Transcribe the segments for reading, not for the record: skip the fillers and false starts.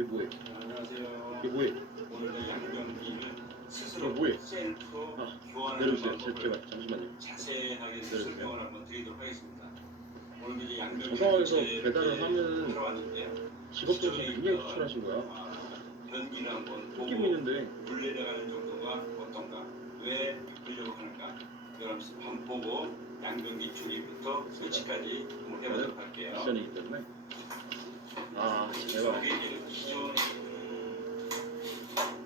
이게 뭐해? 안녕하세요. 이게 뭐해? 오늘 양병기는 이게 스스로 뭐해? 셀프로 아, 교환하는 내려주세요. 방법을 제발 잠시만요. 자세하게 설명을 한번 드리도록 하겠습니다. 오늘 이제 양병기 저 상황에서 배달을 하면 하러 왔는데요. 직업적으로 굉장히 추천하신 거야. 변기를 한번 보고 끼고 있는데 물 내려가는 정도가 어떤가, 왜 이러려고 하는가, 여러분 한번 보고 양병기 조립부터 설치까지 한번 해보도록 할게요. 미션이기 때문에. 아, 대박. 이게 이제 기존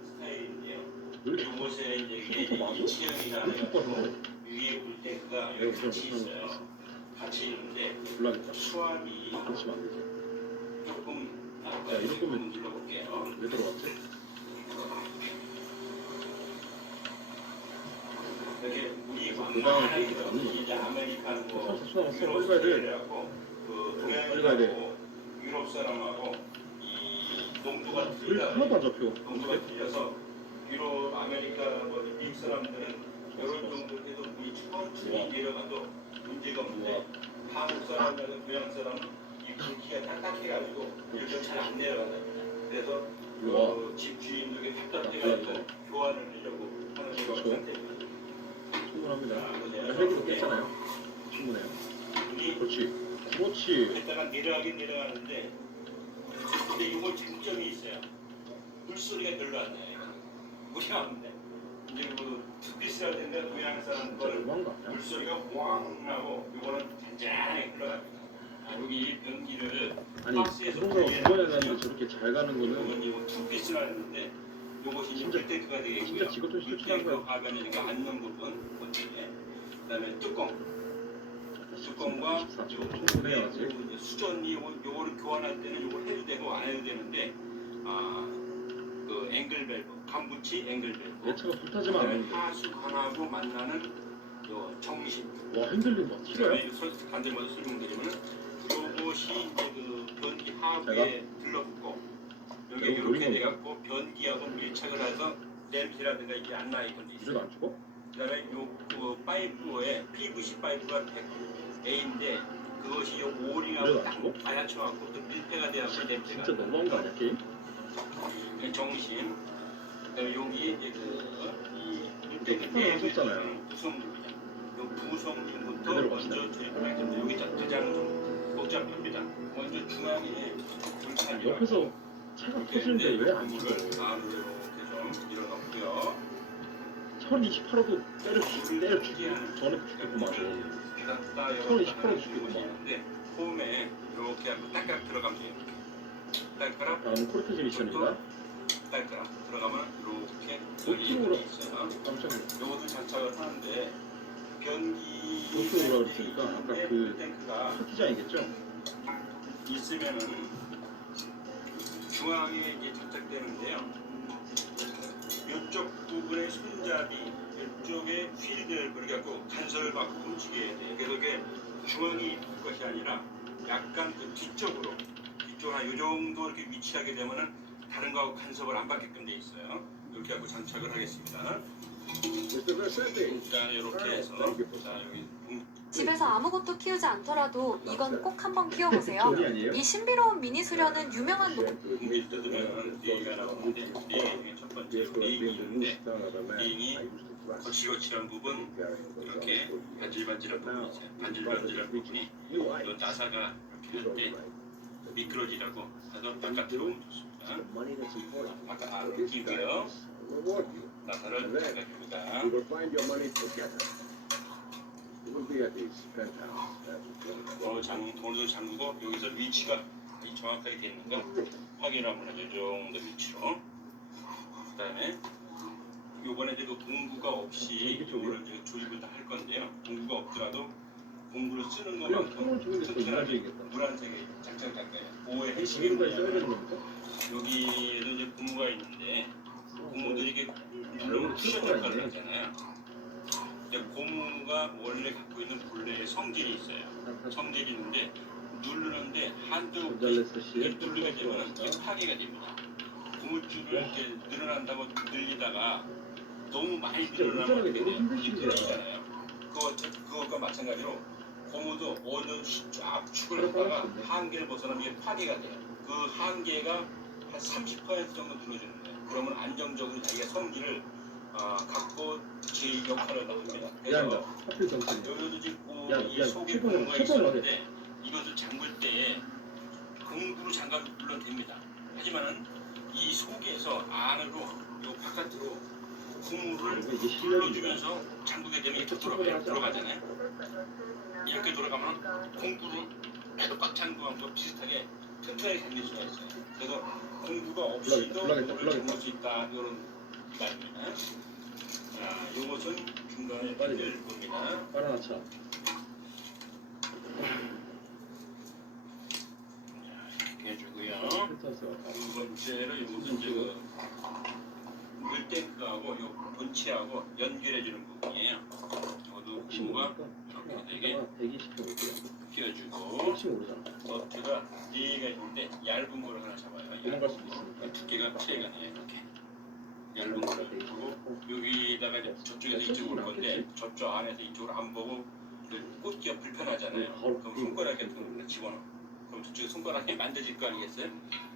스타일인데요. 왜 이렇게 요것에 이제 슈퍼 맞아? 위치형이나 이렇게 빠르네. 위에 물때가 여기 같이 있어요. 같이 있는데 불나겠다. 수압이 그렇지만 안 되지. 조금 야, 이럴 거면 눌러볼게요. 왜 들어왔지? 이렇게 우리 고당을 왕만하게 이렇게 잡는 거야. 이제 아메리칸 뭐 30초 남았어. 유럽 빨리 가야 돼. 스타일이라고 그 빨리 가야 돼. 동양인하고 유럽 사람하고 이 농도가 왜 틀리다. 하나도 안 잡혀? 농도가 틀려서 유럽 아메리카 뭐 미국 사람들은 이런 정도 해도 물이 천천히 내려가도 문제가 없는데 한국 사람이나 고향 사람은 이 물기가 딱딱해가지고 이렇게 잘 안 내려간답니다. 그래서 그 집주인들에게 답답해가지고 교환을 하려고 하는 거 상태입니다. 충분합니다. 헬기도 깼잖아요. 충분해요. 물이 그렇지. 그렇지. 일단은 내려가긴 내려가는데 근데 이거 장점이 있어요. 물소리가 별로 안 나요. 물이 없는데 이제 그 투피스라고 했는데 고향 사람 거는 너무한 거 아니야? 물소리가 왕 나고 이거는 잔잔하게 흘러갑니다. 여기 변기를 아니, 박스에서 그런 거 구매를 구간에 하면 가는데 저렇게 잘 가는 거는 이건 이거 투피스라 했는데 이것이 진짜- 물탱크가 되겠고요. 진짜 직업좀 실천한 거야. 물탱크 화면이니까 안면 부분 어떻게 그다음에 뚜껑과 24초 충분해야지. 수전이 요거를 교환할 때는 요걸 해도 되고 안 해도 되는데 그 앵글 밸브, 간붙이 앵글 밸브, 내 차가 불타지만 그다음에 않는데. 하수관하고 만나는 요 정신. 와, 핸들린다. 싫어요? 그다음에 솔직히 반대로 설명드리면 요것이 이제 그 변기 하부에 들러붙고 여기 이거 이렇게 노린 돼갖고 변기하고 밀착을 해서 냄새라든가 이게 안 나게 건데 이래도 안 죽어? 그다음에 요그 파이프에 PVC 파이프가 A인데 그것이 요 오링하고 그래도 안 딱 죽어? 맞춰갖고 또 밀폐가 돼갖고 냄새가 진짜 너무한 거 아니야, 게임? 그 정신. 그다음에 여기 이제 이거 쿠팡 하셨잖아요. 구성물입니다. 요 구성물부터 그대로 먼저 갑시다. 저희가 좀 여기 가장 좀 복잡합니다. 먼저 중앙에 불판이요. 옆에서 차가 터지는데 왜 안 죽어? 물을 가로 이렇게 좀 밀어넣고요. 1028호도 때려 죽이고 전에 죽겠구만. 1028호 죽겠구만. 있는데 홈에 이렇게 하고 딱딱 들어가면 돼요. 딸가락 다음은 코르테즈 미션입니다. 딸가락 들어가면 이렇게 도킹으로 있어요. 깜짝이야. 요것도 장착을 하는데 변기 도킹으로 그랬으니까 아까 그 탱크가 파티장이겠죠? 있으면은 중앙에 이제 장착되는데요. 이쪽 부분의 손잡이 이쪽에 휠을 그래갖고 간섭을 받고 움직여야 돼요. 그래서 그게 중앙에 있는 것이 아니라 약간 그 뒤쪽으로 한 요 정도 이렇게 위치하게 되면은 다른 거하고 간섭을 안 받게끔 돼 있어요. 이렇게 하고 장착을 하겠습니다. 그러니까 이렇게 해서 자 여기 집에서 아무것도 키우지 않더라도 이건 꼭 한번 키워보세요. 전이 아니에요? 이 신비로운 미니 수련은 유명한 공기를 뜯으면 리가 나오는데 리 중에 첫 번째 링이 있는데 링이 거칠거칠한 부분 이렇게 반질반질한 부분이 있어요. 반질반질한 부분이 또 나사가 이렇게 할 때 미끄러지라고 해서 바깥으로 옮겼습니다. 아까 안으로 끼고요. 나사를 내려줍니다. 돈을 잠그고 여기서 위치가 정확하게 되어 있는 거 확인하면 이 정도 위치로. 그다음에 요번에 이제 그 공구가 없이 요거를 이제 조립을 다 할 건데요. 공구가 없더라도 공구를 쓰는 그냥 것만큼 통을 주는 게 더 특히나 인간적이겠다. 노란색에 장착할 거예요. 그거의 핵심이 지금까지 써야 되는 뭐냐면 겁니까? 여기에도 이제 고무가 있는데 고무들이 이게 누르면 쿠션 역할을 하잖아요. 이제 고무가 원래 갖고 있는 본래의 성질이 있어요. 성질이 있는데 누르는데 한두 곤잘레스 씨의 누르게 되면 이게 파괴가 됩니다. 고무줄을 이렇게 늘어난다고 늘리다가 너무 많이 진짜 늘어나면 운전하기 어떻게 너무 돼요? 힘드신 거야. 끊어지잖아요. 그것과 마찬가지로 고무도 어느 압축을 하다가 한계를 벗어나면 이게 파괴가 돼요. 그 한계가 한 30% 정도 눌러주는 거예요. 그러면 안정적으로 자기가 성질을 갖고 제 역할을 합니다. 미안합니다. 그래서 하필 경찰이. 여기도 짓고 야, 이 야, 속에 최선을 공구가 최선을 있었는데 이것을 잠글 때에 공구로 잠가도 물론 됩니다. 하지만은 이 속에서 안으로 요 바깥으로 고무를 이게 실력이 눌러주면서 잠그게 되면 이렇게 돌아가잖아요. 이렇게 돌아가면 공구로 빼도 꽉 잠그는 거 비슷하게 튼튼하게 잠길 수가 있어요. 그래서 공구가 없이도 불나겠다. 잠글 수 있다 이런 말입니다. 자, 요것은 중간에 빠질 겁니다. 빨아놨자. 이렇게 해주고요. 흩어서. 두 번째로 요것은 이제 그 물탱크하고 요 본체하고 연결해주는 부분이에요. 이것도 고무가 이렇게 되게 120표 올게요. 끼워주고 혹시 모르잖아. 너트가 4개가 있는데 얇은 거를 하나 잡아요. 도망갈 수도 있으니까. 두께가 차이가 나요. 이렇게 얇은 거를 하고 여기다가 이제 저쪽에서 이쪽으로 올 건데 저쪽 안에서 이쪽으로 안 보고 꽂기가 불편하잖아요. 그럼 손가락 같은 걸 집어넣어. 그럼 저쪽에 손가락에 만져질 거 아니겠어요?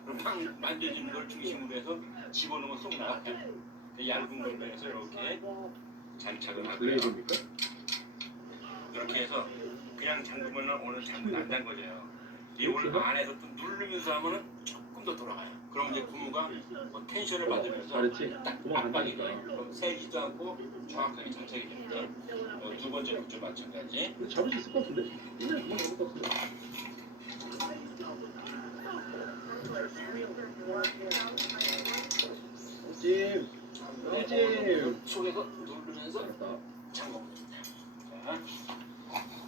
그럼 막 만져지는 걸 중심으로 해서 집어넣으면 쏙 나가요. 얇은 걸로 해서 이렇게 장착을 하고요. 블레이드입니까? 그렇게 해서 그냥 잠그면 오늘 잠금 안 잠궈져요. 이 오늘 안에서 좀 누르면서 하면은 조금 더 돌아가요. 그럼 이제 고무가 뭐 텐션을 받으면서 잘했지? 딱 도망 안 압박이 가니까. 돼요. 그럼 세지도 않고 정확하게 장착이 됩니다. 두 번째 것도 마찬가지. 근데 잡을 수 있을 것 같은데? 그냥 그만 잡을 것 같은데. 찜! 찜! 속에서 누르면서 잘했다. 잠궈봅니다. 자,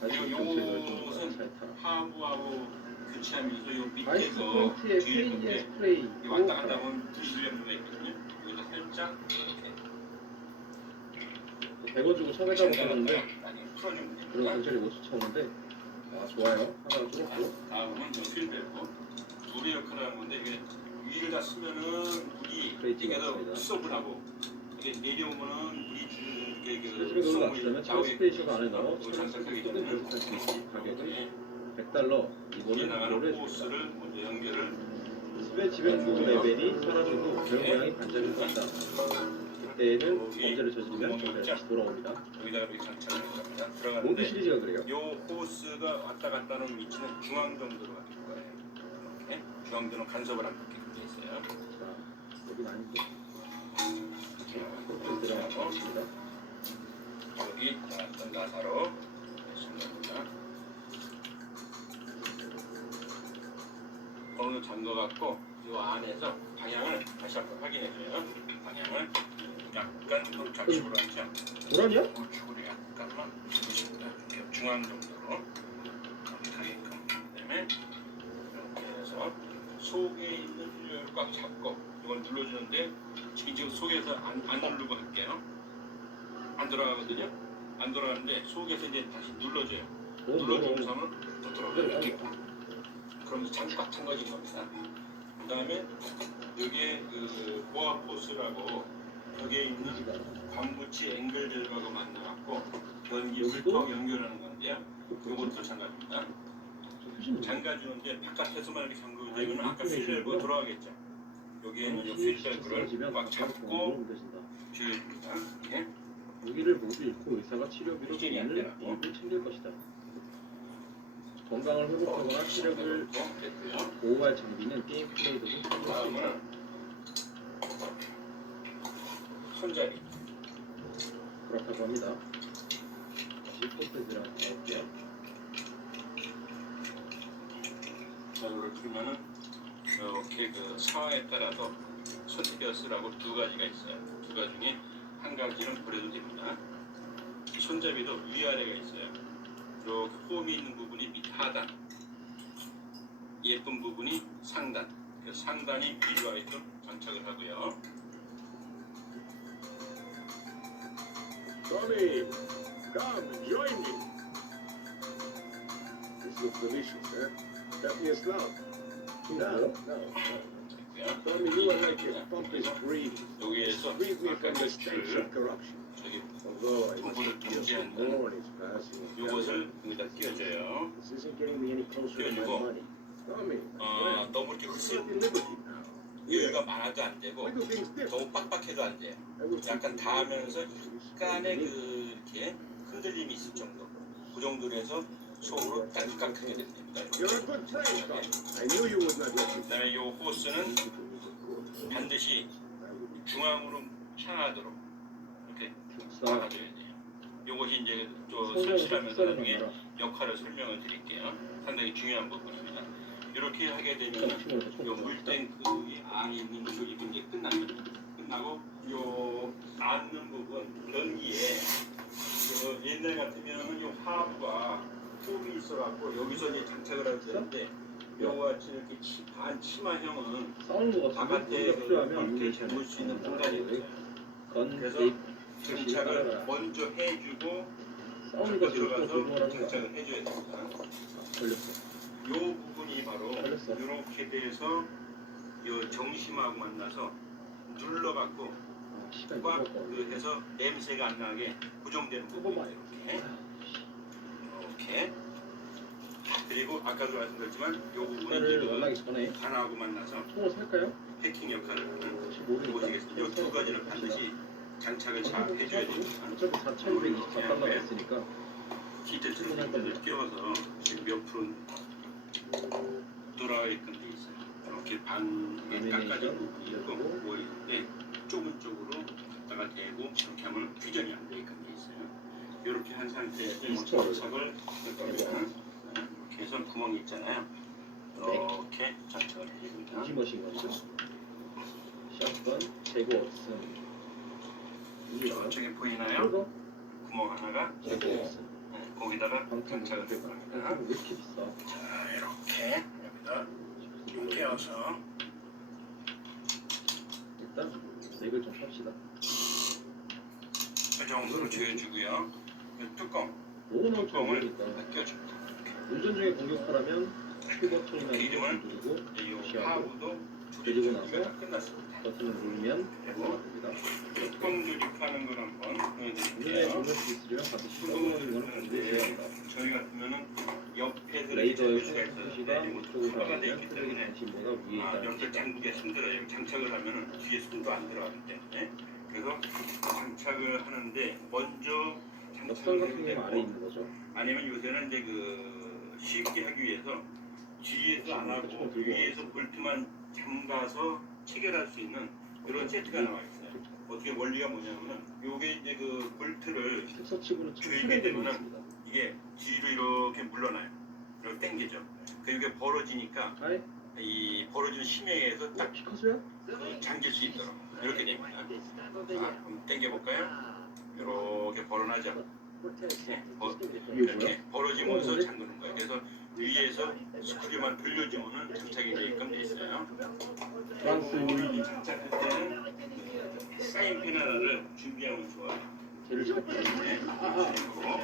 아이스 요것은 하부하고 교체하면서 요 아이스 밑에서 포인트에 뒤에 건데 페이지에 스프레이. 이 왔다 갔다 하면 들리려는 있거든요. 여기서 살짝 이렇게 100원 주고 쳐내자고 했는데 아니 풀어주면 그리고 됩니다. 경찰이 5초 쳤는데 아 좋아요. 하나 줄었고 다음은 저 필배고 물의 역할을 하는 건데 이게 위를 다 쓰면은 물이 그레이팅이 이게 더 없습니다. 수속을 하고 이게 내려오면은 물이 이렇게 스페이스를 넣으면 안 쓰려면 차 스페이스가 안에 넣어 그 장착하기 전에 연습할 수 있지. 가격은 $100. 이게 이거는 나가는 무료로 해줍니다. 호스를 먼저 연결을 스페 지변 구조 레벨이 사라지고 배열 모양이 반전이 된다. 그때는 범죄를 저지르면 경찰이 다시 돌아옵니다. 여기다가 이렇게 장착을 합니다. 모두 들어가는데 시리즈가 그래요. 요 호스가 왔다 갔다 하는 위치는 중앙 정도로 바뀔 거예요. 이렇게 중앙도는 간섭을 안 받게끔 돼 있어요. 자, 여긴 아니고 자, 들어가고 있습니다. 여기 나왔던 나사로 숨깁니다. 오늘 잠궈갖고 이 안에서 방향을 다시 한번 확인해줘요. 방향을 약간 좌측으로 하죠. 도란이야? 우측으로 약간만 주십니다. 이렇게 중앙 정도로 이렇게 가게끔. 그다음에 이렇게 해서 속에 있는 줄 꽉 잡고 이걸 눌러주는데 지금 속에서 안 누르고 할게요. 안 들어가거든요. 안 들어가는데 속에서 이제 다시 눌러줘요. 눌러주면서는 또 들어가요. 이렇게. 그러면서 잠꽉 잠궈진 겁니다. 그 다음에 여기에 그 보아 포스라고 여기에 있는 관부치 앵글들하고 만나갖고 연기 물통 연결하는 건데요. 이것도 장갑입니다. 장가주는데 바깥에서만 이렇게 잠그고 되면 아까 필벨고 돌아가겠죠. 여기에는 이 필벨을 꽉 잡고 쥐어줍니다. 이렇게. 무기를 모두 잃고 의사가 치료비로 돈을 일부 챙길 것이다. 건강을 회복하거나 체력을 됐고요. 보호할 장비는 게임 플레이 도중 챙길 수 있다. 다음은 손잡이. 그렇다고 합니다. 다시 포트들이랑 가볼게요. 자료를 풀면은 이렇게 그 상황에 따라서 선택되어 쓰라고 두 가지가 있어요. 두 가지 중에 한 가지는 버려도 됩니다. 이 손잡이도 위아래가 있어요. 이렇게 홈이 있는 부분이 밑 하단, 예쁜 부분이 상단. 그 상단이 위로 아래로 장착을 하고요. Tommy, come, join me. This looks delicious, eh? That me a slab. No. 됐고요. Tommy, you are like a pumpkin's breed. 여기에서 Freed me from 아까 the stench of 그 corruption. 저기 Although I 부부를 must feel the 통제하는 morn is passing. 요것을 여기다 끼워줘요. This isn't getting me any closer to my 그래가지고, money. Tommy, 너무 이렇게 it's 흡수 not liberty now. 여유가 많아도 안 되고 Wiggle things different. 너무 빡빡해도 안 돼요. 약간 닿으면서 약간의 그 이렇게 흔들림이 있을 정도. 그 정도로 해서 속으로 딱딱하게 됩니다. You're a good player, Scott. I knew you would not let me. 그다음에 이 호스는 반드시 중앙으로 향하도록 이렇게 자, 막아줘야 돼요. 이것이 이제 또 성경 설치하면서 흑사를 나중에 만나라. 역할을 설명을 드릴게요. 상당히 중요한 부분입니다. 이렇게 하게 되면 층으로 더 요 총 물탱크의 안에 있는 쪽이 이제 끝납니다. 끝나고 요 앉는 부분 변기에 그 옛날 같으면 요 하부가 홈이 있어갖고 여기서 이제 장착을 하면 되는데 요와 같이 이렇게 반치마형은 싸우는 거 같은데 바깥에 우리가 필요하면 이렇게 잡을 수 있는 공간이 있어요. 건 그래서 대입 장착을 먼저 해주고 싸우는 거 들어가서 조건하는 거야. 장착을 해줘야 됩니다. 걸렸어. 요 부분이 바로 걸렸어. 이렇게 돼서 요 정심하고 만나서 눌러갖고 아, 시간 꽉 이거 그 해서 냄새가 안 나게 고정되는 부분이에요. 이렇게. 이렇게. 그리고 아까도 말씀드렸지만 요 부분이 를 이제 만나기 전에 반하고 만나서 총을 살까요? 패킹 역할을 하는 혹시 모르니까 보시겠습니다. 이 두 가지를 반드시 장착을 잘 해줘야 됩니다. 어차피 4,224달러 했으니까 기대 트레이닝을 끼워서 지금 몇 프로 돌아가게끔 돼 있어요. 이렇게 반 깎아진 부분이 있고 머리인데 좁은 쪽으로 갖다가 대고 이렇게 하면 회전이 안 되게끔 돼 있어요. 이렇게 한 상태에서 장착을 이렇게 해서 구멍이 있잖아요. 이렇게 장착을 해줍니다. 뒤집어진 거죠. 샷건 재고 없음. 저쪽에 보이나요? 그리고 구멍 하나가 재고 없음. 거기다가 방탄 장착을 할 겁니다. 왜 이렇게 비싸? 자, 이렇게 여기다 껴서 일단 렉을 좀 펴시다. 그 정도로 조여주고요. 이 뚜껑, 너무 나올 줄 뚜껑을 모르니까 껴줍니다. 운전 중에 공격하라면 큐 버튼이나 이름은 누르고 이 무시하고 하부도 그리고 조립 나서 끝났습니다. 버튼을 누르면 그리고 됩니다. 뚜껑 조립하는 걸 한번 눈에 보여드릴게요. 보면 기술이랑 같이 시도하는 건 반드시 한다. 저희 같으면은 옆에 레이더의 수가 있어요. 표시가 네, 이쪽으로 커버가 돼 가면 있기 트랙이 때문에 당신보다 위에 있다는 옆에 장국에 손들어요. 장착을 하면은 뒤에 손도 안 들어가기 때문에 그래서 장착을 하는데 먼저 옆선 장착을 같은 해야 경우 아래 되고 있는 거죠. 아니면 요새는 이제 그 쉽게 하기 위해서 뒤에서 안 하고 위에서 볼트만 잠가서 체결할 수 있는 이런 세트가 나와 있어요. 어떻게 원리가 뭐냐면은 요게 이제 그 볼트를 특서칩으로 참 조이게 크게 되고 되면은 있습니다. 이게 뒤로 이렇게 물러나요. 이렇게 당기죠. 그 이게 벌어지니까 아예? 이 벌어지는 힘에 의해서 딱 피카소야? 잠길 수 있도록 이렇게 됩니다. 자, 한번 당겨볼까요? 이렇게 벌어나죠. 네, 이게 뭐야? 이렇게 벌어지면서 잠그는 거예요. 그래서 위에서 스크류만 돌려주면은 장착이 되게끔 돼 있어요. 프랑스 이 장착할 때는 그 사인펜 하나를 준비하면 좋아요. 쟤를 찾고 네, 그리고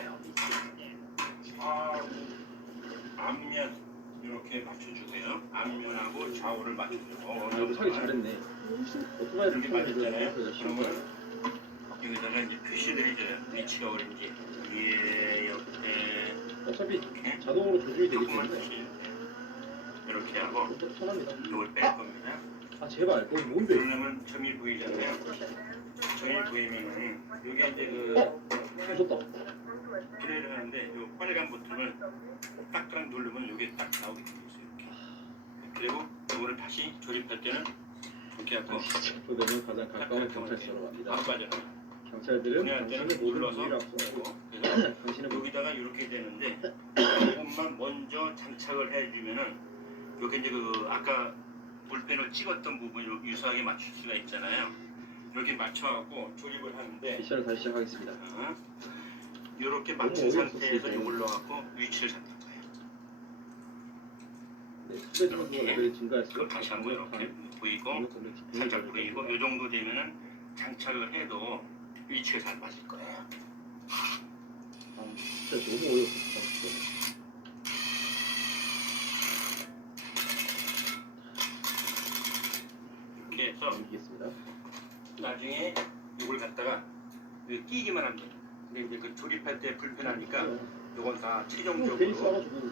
앞면 이렇게 맞춰주세요. 앞면하고 좌우를 맞춰주고. 이거 사기 잘했네. 오토바이를 이렇게 타는 맞았잖아요. 거 그러면 여기다가 이제 표시를 해줘요. 위치가 어딘지. 위에 옆에 어차피 이렇게 자동으로 조준이 되기 조금만 때문에 표시. 이렇게 하고 이것도 편합니다. 이걸 뺄 겁니다. 아 제발 거기 뭔데? 그러려면 점이 보이잖아요. 점이 보이면은 여기 이제 그 무섭다. 플레이를 하는데 요 빨간 버튼을 딱딱 누르면 여기 딱 나오게 돼 있어요. 이렇게. 그리고 이거를 다시 조립할 때는 이렇게 하고 저되면 가장 가까운 경찰서로 갑니다. 안 빠져나가요. 경찰들은 분해할 당신의 때는 모든 눌러서 무기를 압수하고 하고 그래서 당신의 모든 여기다가 이렇게 되는데 이것만 먼저 장착을 해주면은 여기 이제 그 아까 볼펜을 찍었던 부분을 유사하게 맞출 수가 있잖아요. 이렇게 맞춰갖고 조립을 하는데 미션을 다시 시작하겠습니다. 이렇게 너무 맞춘 어이없었어요, 상태에서 저는. 올라갖고 위치를 잡는 거예요. 네, 수배지만 도 레벨이 증가했어요. 그걸 다시 한번 이렇게 보이고 살짝 보이고 이 정도 되면은 장착을 해도 위치가 잘 맞을 거예요. 아 진짜 너무 어이없었다. 진짜. 이렇게 해서 넘기겠습니다. 나중에 이걸 갖다가 여기 끼기만 하면 돼요. 근데 이제 그 조립할 때 불편하니까 이건 다 괜히 최종적으로 싸가지고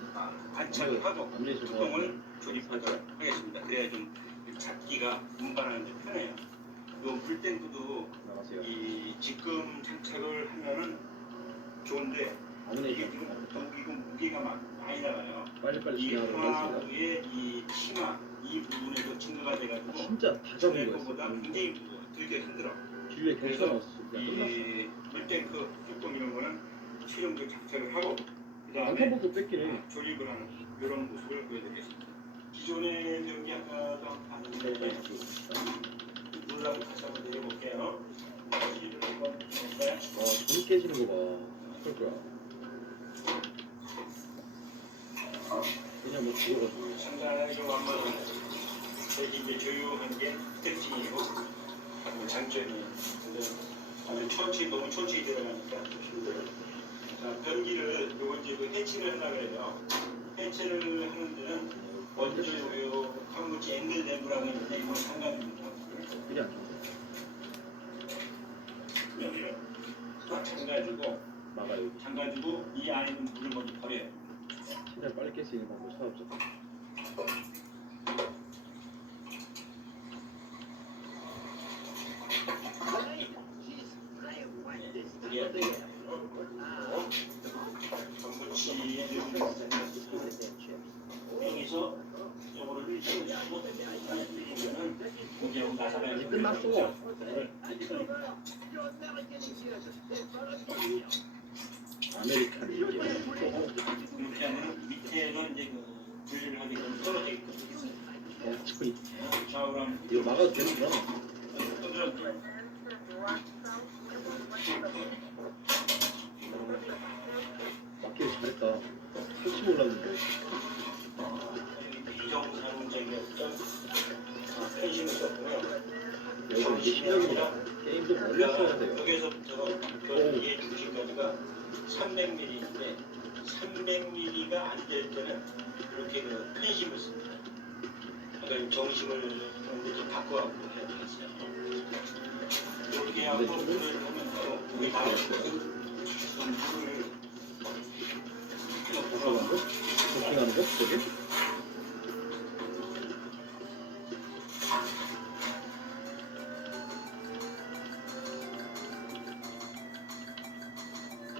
관착을 하고 남녀에서 뚜껑을 조립하도록 하겠습니다. 그래야 좀 잡기가 운반하는 데 편해요. 이 물탱크도 나가세요. 이 직금 장착을 하면은 좋은데 아무나 이게 얘기 지금 무게가 많이 나가요. 빨리빨리 이 진행하도록 하겠습니다. 하부의 이 치마 이 부분에도 증가가 돼가지고 진짜 다 잡은 그보다 거였어. 굉장히 무거워. 되게 힘들어. 뒤에 경사 나왔어. 그냥 끝났어. 이 물탱크 뚜껑 이런 거는 최종적 장착을 하고 그 한 다음에 번도 뺏기네. 조립을 하는 이런 모습을 보여드리겠습니다. 기존의 경기 아까도 봤는데 물을 한번 다시 한번 내려볼게요. 시를 한번 해볼까요? 돈이 깨지는 거 봐. 그럴 거야. 그냥 뭐 죽어가지고. 상당히 완만한 되게 이제 조용한 게 특징이고 장점이에요. 근데 아주 너무 천천히 들어가니까 좀 힘들어요. 자, 변기를 요거 이제 그 해치를 하려고 해요. 해치를 하는 데는 먼저 요 강물치 앵글 내부라고 있는데 이건 상관입니다. 그게 안 좋은데. 여기를 딱 잠가주고 막아요. 잠가주고 이 안에 있는 물을 먼저 버려요. 최대한 빨리 깰 수 있는 방법 찾아보자. 강물치에 여기서 요거를 보면은 고기하고 나사가 이제 끝났어. 아메리칸 이게. 이렇게 하면 밑에는 이제 그 분리를 하게 되면 떨어져 있거든요. 저기 좌우로 하면 이거 막아도 되는구나. 막기를 잘했다. 혹시 몰랐는데. 비정상적이었던 펜싱을 썼고요. 여기서 이게 실력입니다. 게임도 멀리 써야 돼요. 여기서부터 이게 중심까지가 300mm인데 300mm가 안 될 때는 이렇게 그 펜싱을 씁니다. 그러니까 정심을 이렇게 바꿔갖고 해야 되겠어요. 이렇게 하고 물을 하면서 물이 나오고 물을 복싱하는 거? 복싱하는 거? 저게?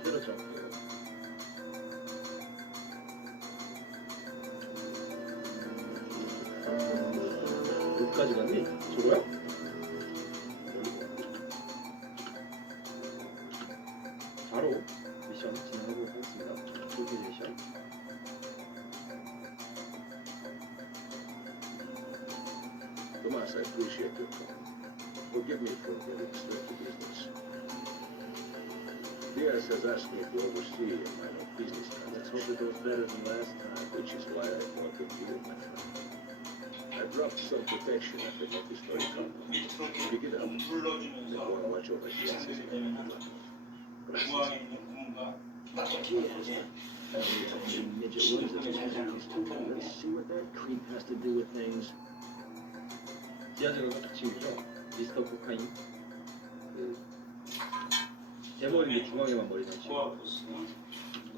그렇죠. 여기까지 갔니? 저거야? 바로 미션 진행해보도록 하겠습니다. 조기 미션. Tomas, I appreciate your call. Forgive me for getting straight to business. Diaz has asked me to oversee a minor business Let's transaction, hope it goes better than last time. which is why I wanted you, my friend. I dropped some protection at the multi-story complex. 밑으로 Pick it up. I 불러주면서 want to watch over the assets. Gracias. 중앙에 있는 구멍과 Let's see what that creep has to do with things. 디아즈가 닥치고요. 미스터 코카인. 그 대머리 중앙에만 머리 장치.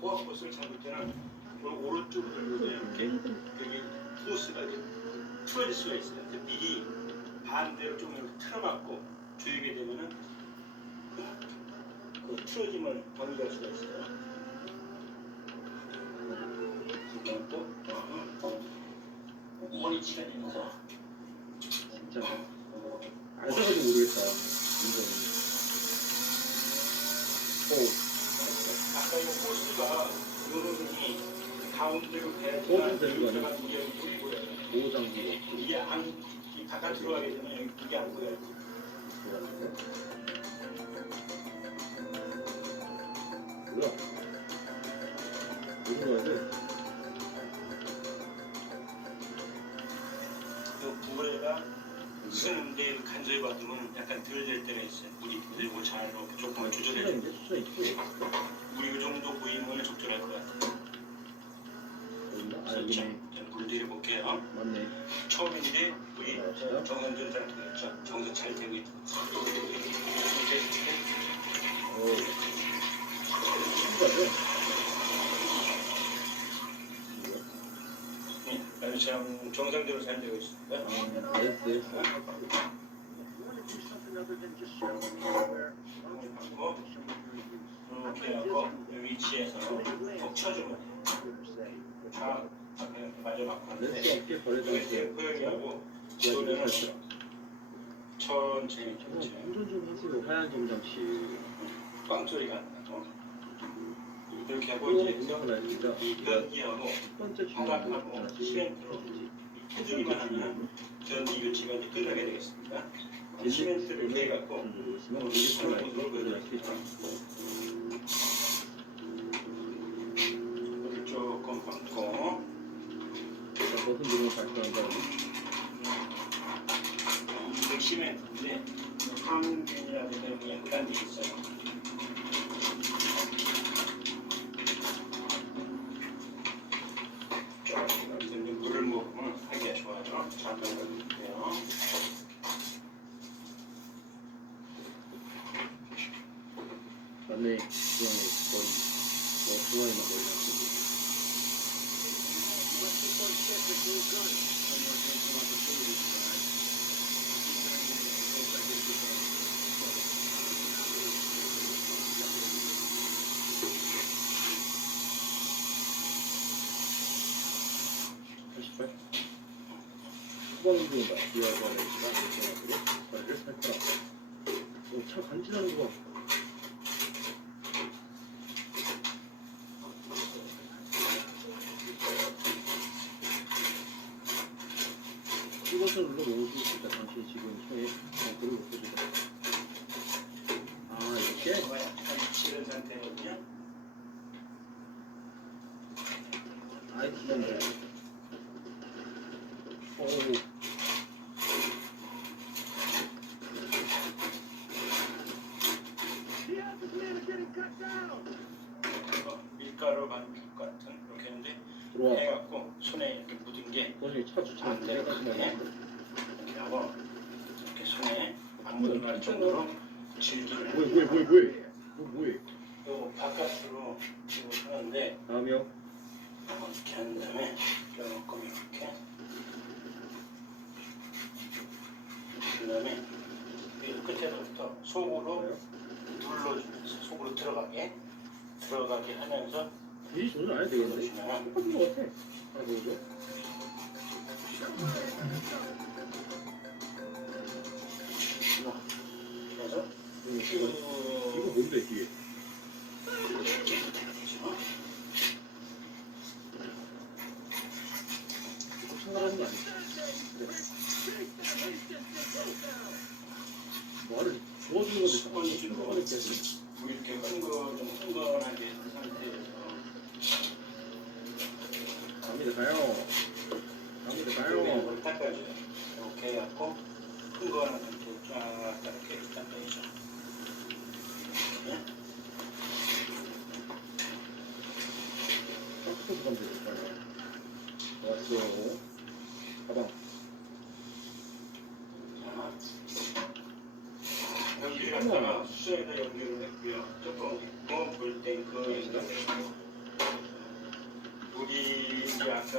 코어포스를 잡을 때는 요 오른쪽으로 돌려서 이렇게 여기 포스가 이렇게 틀어질 수가 있어요. 그래서 미리 반대로 좀 이렇게 틀어막고 조이게 되면은 그 틀어짐을 방지할 수가 있어요. 지금 또 원위치가 되면서 진짜 알아가지고 모르겠다. 인정이. 아까 이 포스가 요런이 가운데로 포스 돼야지만 되는 거는 여기가 이게 물이 보여요. 보호장비가 이게 이 바깥 들어가게 되면 여기 이게 안 보여요. 들어가는데. 뭐야? 어디로 가야 돼? 그 물에다 쓰는데 간절히 받으면 약간 덜 될 때가 있어요. 물이 들고 잘 이렇게 조금만 조절해야 돼요. 수저 있고. 물이 이 정도 보이면 적절할 것 같아요. 어딨나? 아, 그렇죠. 여기네. 자, 물 내려볼게요. 맞네. 처음인데 우리 나왔어요? 정상전 상태겠죠. 정상 잘 되고 있죠. 오. 신기하죠? 네, 참 정상적으로 잘 되고 있습니다. 됐어요. 이렇게 하고 위치에서 톡 쳐주면 자 앞에 맞아 맞고 낼수 하는데 없게 버려져 이게 있어요. 호영이하고 이거 소리는 살짝. 천천히 운전 천천히 좀 하세요. 하얀 점장씨. 빵 소리가 안 나고 이렇게 하고 이거 이제 운전을 하십니다. 이 변기하고 첫 번째 바닥하고 주문은 시멘트로 테두리만 하면 변기 교체가 이제 끝나게 되겠습니다. 시멘트를 개갖고 있으면 이게 수가 있고 그걸 시키죠. 물을 조금 붓고 버튼 누르면 발전한 다음에 이게 시멘트인데 항균이라고 되는 약간 게 있어요. 조금 물을 먹으면 하기가 좋아요. 잠깐 걸릴게요. 남의 주영의 머리, 중앙에만 머리 났고. 후방 운동이다. 기어가 내니까 이렇게 머리를 살짝. 차 간지나는 거 봐. 이것을 눌러놓을 수 있을까? 당신이 지금 손에 그걸 높여주다. 아, 이렇게? 약간 치는 상태거든요. 아이, 귀엽네. 어우. 밀가루 반죽 같은 이렇게 했는데 들어와. 해갖고 손에 이렇게 묻은 게 당신이 차 주차할 때 해가지고 이렇게 하고 이렇게 손에 안 묻을 정도로 질기를 뭐해? 요 바깥으로 이거 하는데 다음이요. 이렇게 한 다음에 조금 이렇게 그 다음에 이 끝에서부터 속으로 눌러주면서 속으로 들어가게 하면서 이 조절 안 해도 되겠네. 눌러주면 똑같은 거 같아. 하나 보여줘. 그래서 이거 뭔데, 이게? 이거 생각하는 거 아니지? 그래. 말을 도와주는 건데, 스펀지로 이렇게 흥건하게 한 상태에서 갑니다, 가요. 물 닦아줘요. 이렇게 해갖고 흥건한 상태로 쫙 이렇게 닦아야죠. 딱 가면 되겠다. 왔어. 가방. 연기를 갖다가 수저에다 연결을 했고요. 조금 볼때 물이 이제 아까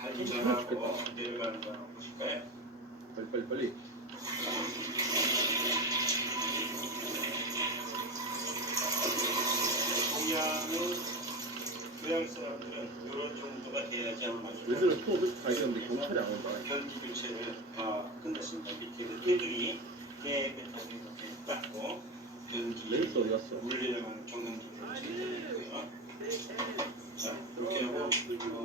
갈기 전하고 내려가는 거 한번 보실까요? 빨리. 동양 사람들은 이런 정도가 돼야지 하는 거죠. 얘들은 초업을 발견했는데 경찰이 안 온다. 변기 교체를 다 끝냈습니다. 밑에 그 테두리 깨끗하게 이렇게 닦고 변기 레이스 어디 갔어? 물리려면 정상적으로 교체되고요. 자 이렇게 하고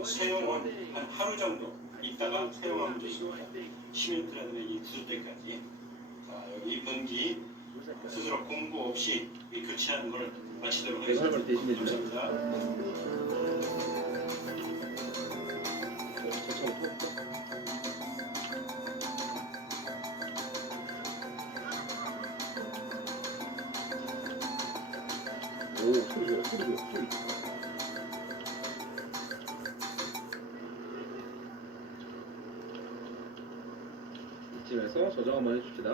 사용은 한 하루 정도 있다가 사용하면 되십니다. 시멘트라든가 이 구슬대까지. 자 여기 변기 스스로 공구 없이 이 교체하는 걸 마치도록 내가 할 말 하겠습니다. 대신해 주자. 감사합니다. 오, 소리 좋아. 이쯤에서 저장 한번 해줍시다.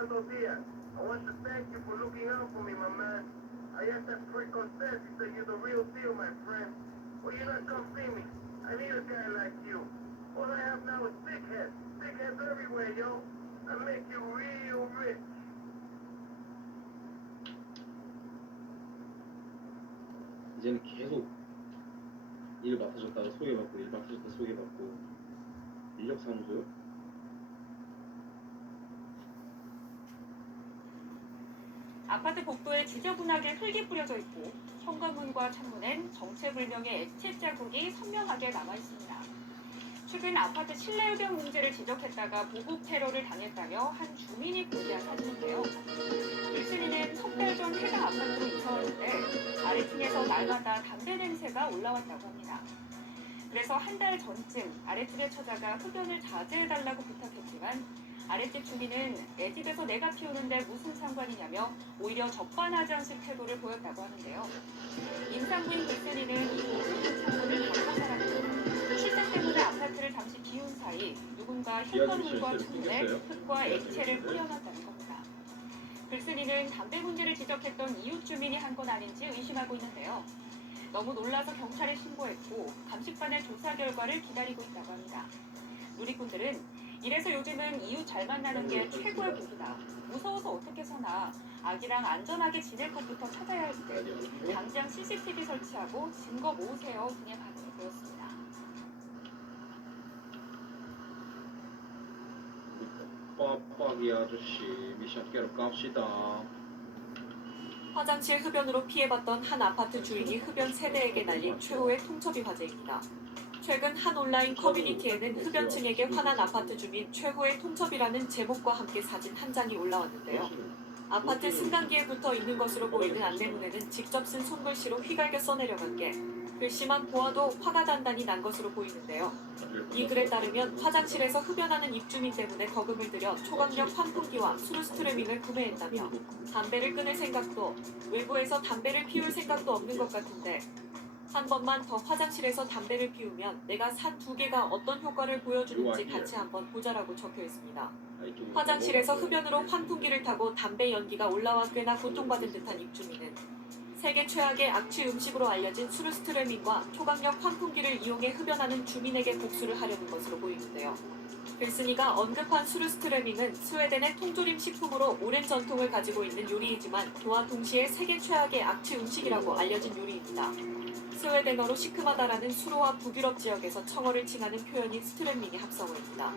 Fernando Diaz. I want to thank you for looking out for me, my man. I asked that prick on set, he said you're the real deal, my friend. Well, you not come see me. I need a guy like you. All I have now is big heads. Big heads everywhere, yo. I make you real rich. 이제는 계속 일 맡아줬다가 소개받고 일 맡아줬다가 소개받고 인력사무소요? 아파트 복도에 지저분하게 흙이 뿌려져 있고 현관문과 창문엔 정체불명의 액체 자국이 선명하게 남아 있습니다. 최근 아파트 실내 흡연 문제를 지적했다가 보복 테러를 당했다며 한 주민이 공개한 사진인데요. 일순이는 석 달 전 해당 아파트로 이사 왔는데 아래층에서 날마다 담배 냄새가 올라왔다고 합니다. 그래서 한 달 전쯤 아랫집에 찾아가 흡연을 자제해달라고 부탁했지만 아랫집 주민은 내 집에서 내가 피우는데 무슨 상관이냐며 오히려 적반하지 않은 태도를 보였다고 하는데요. 임산부인 글쓴이는 이후 흡연 창문을 닫아살았고 출장 때문에 아파트를 잠시 비운 사이 누군가 현관문과 창문에 흙과 액체를 뿌려놨다는 겁니다. 글쓴이는 담배 문제를 지적했던 이웃 주민이 한 건 아닌지 의심하고 있는데요. 너무 놀라서 경찰에 신고했고 감식반의 조사 결과를 기다리고 있다고 합니다. 누리꾼들은 이래서 요즘은 이웃 잘 만나는 게 최고의 복이다. 무서워서 어떻게 사나. 아기랑 안전하게 지낼 것부터 찾아야 할 때 당장 CCTV 설치하고 증거 모으세요 등의 반응을 보였습니다. 빡빡이 아저씨 미션 깨러 갑시다. 화장실 흡연으로 피해봤던 한 아파트 주인이 흡연 세대에게 날린 최후의 통첩이 화제입니다. 최근 한 온라인 커뮤니티에는 흡연층에게 화난 아파트 주민 최후의 통첩이라는 제목과 함께 사진 한 장이 올라왔는데요. 아파트 승강기에 붙어 있는 것으로 보이는 안내문에는 직접 쓴 손글씨로 휘갈겨 써내려간 게 글씨만 보아도 화가 단단히 난 것으로 보이는데요. 이 글에 따르면 화장실에서 흡연하는 입주민 때문에 거금을 들여 초강력 환풍기와 수루스트레밍을 구매했다며 담배를 끊을 생각도 외부에서 담배를 피울 생각도 없는 것 같은데 한 번만 더 화장실에서 담배를 피우면 내가 산 2개가 어떤 효과를 보여주는지 같이 한번 보자라고 적혀 있습니다. 화장실에서 흡연으로 환풍기를 타고 담배 연기가 올라와 꽤나 고통받은 듯한 입주민은 세계 최악의 악취 음식으로 알려진 수루스트레밍과 초강력 환풍기를 이용해 흡연하는 주민에게 복수를 하려는 것으로 보이는데요. 글쓴이가 언급한 수루스트레밍은 스웨덴의 통조림 식품으로 오랜 전통을 가지고 있는 요리이지만 또한 동시에 세계 최악의 악취 음식이라고 알려진 요리입니다. 스웨덴어로 시큼하다라는 수로와 북유럽 지역에서 청어를 칭하는 표현인 스트레밍의 합성어입니다.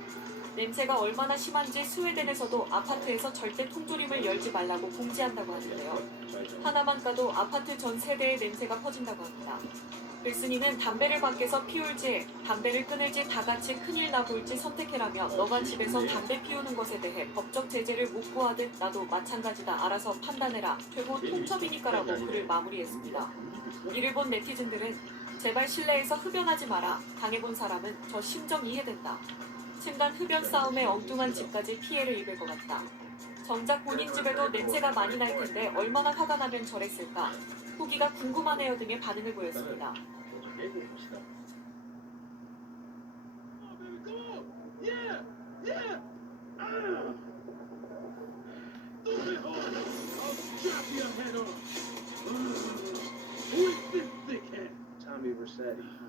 냄새가 얼마나 심한지 스웨덴에서도 아파트에서 절대 통조림을 열지 말라고 공지한다고 하는데요. 하나만 까도 아파트 전 세대의 냄새가 퍼진다고 합니다. 글쓴이는 담배를 밖에서 피울지 담배를 끊을지 다 같이 큰일 나볼지 선택해라며 너가 집에서 담배 피우는 것에 대해 법적 제재를 못 구하듯 나도 마찬가지다 알아서 판단해라 되고 통첩이니까라고 글을 마무리했습니다. 이를 본 네티즌들은 제발 실내에서 흡연하지 마라. 당해본 사람은 저 심정 이해된다. 층간 흡연 싸움에 엉뚱한 집까지 피해를 입을 것 같다. 정작 본인 집에도 냄새가 많이 날 텐데 얼마나 화가 나면 저랬을까. 후기가 궁금하네요 등의 반응을 보였습니다.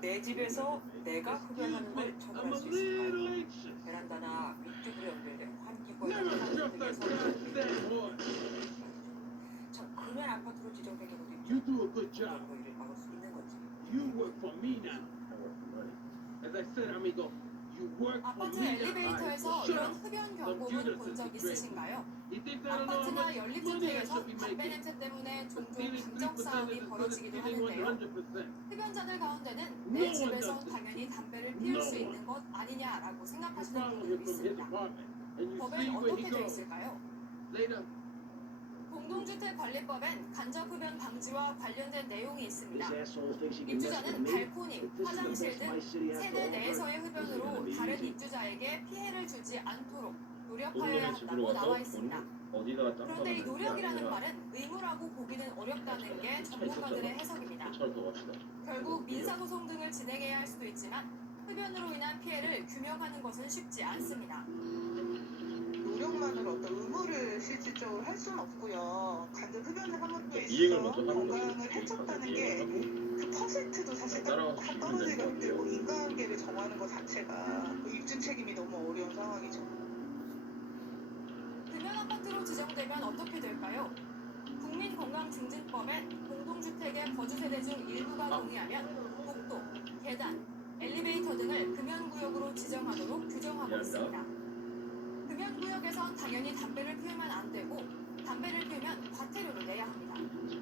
내 집에서 내가 흡연하는 걸 처벌할 수 있을까요? 베란다나 위쪽으로 연결된 환기구와 저 금연 아파트로 지정된 경우도 있죠. You do a good job. 그런 일을 막을 수 있는 건지. You work for me now. As I said, amigo, you work for 아파트 me now. 엘리베이터에서 이런 흡연 경고문 본 적 있으신가요? 아파트나 연립주택에서 담배 냄새 때문에 종종 감정 싸움이 벌어지기도 하는데요. 흡연자들 가운데는 내 집에서 당연히 담배를 피울 수 있는 것 아니냐라고 생각하시는 분들도 있습니다. 법엔 어떻게 되어 있을까요? 공동주택관리법엔 간접흡연 방지와 관련된 내용이 있습니다. 입주자는 발코니, 화장실 등 세대 내에서의 흡연으로 다른 입주자에게 피해를 주지 않도록 노력하여야 한다고 나와 있습니다. 그런데 이 노력이라는 말은 의무라고 보기는 어렵다는 게 전문가들의 해석입니다. 결국 민사소송 등을 진행해야 할 수도 있지만 흡연으로 인한 피해를 규명하는 것은 쉽지 않습니다. 노력 것만으로 어떤 의무를 실질적으로 할 수는 없고요. 간접 흡연을 함으로써 이행을 먼저 하는 거죠. 건강을 해쳤다는 게 그 퍼센트도 사실 다 떨어지기가 힘들고 인과관계를 정하는 것 자체가 입증 책임이 너무 어려운 상황이죠. 흡연 아파트로 지정되면 어떻게 될까요? 국민건강증진법엔 공동주택의 거주세대 중 일부가 동의하면 복도, 계단, 엘리베이터 등을 금연구역으로 지정하도록 규정하고 있습니다. 금연구역에선 당연히 담배를 피우면 안 되고 담배를 피우면 과태료를 내야 합니다.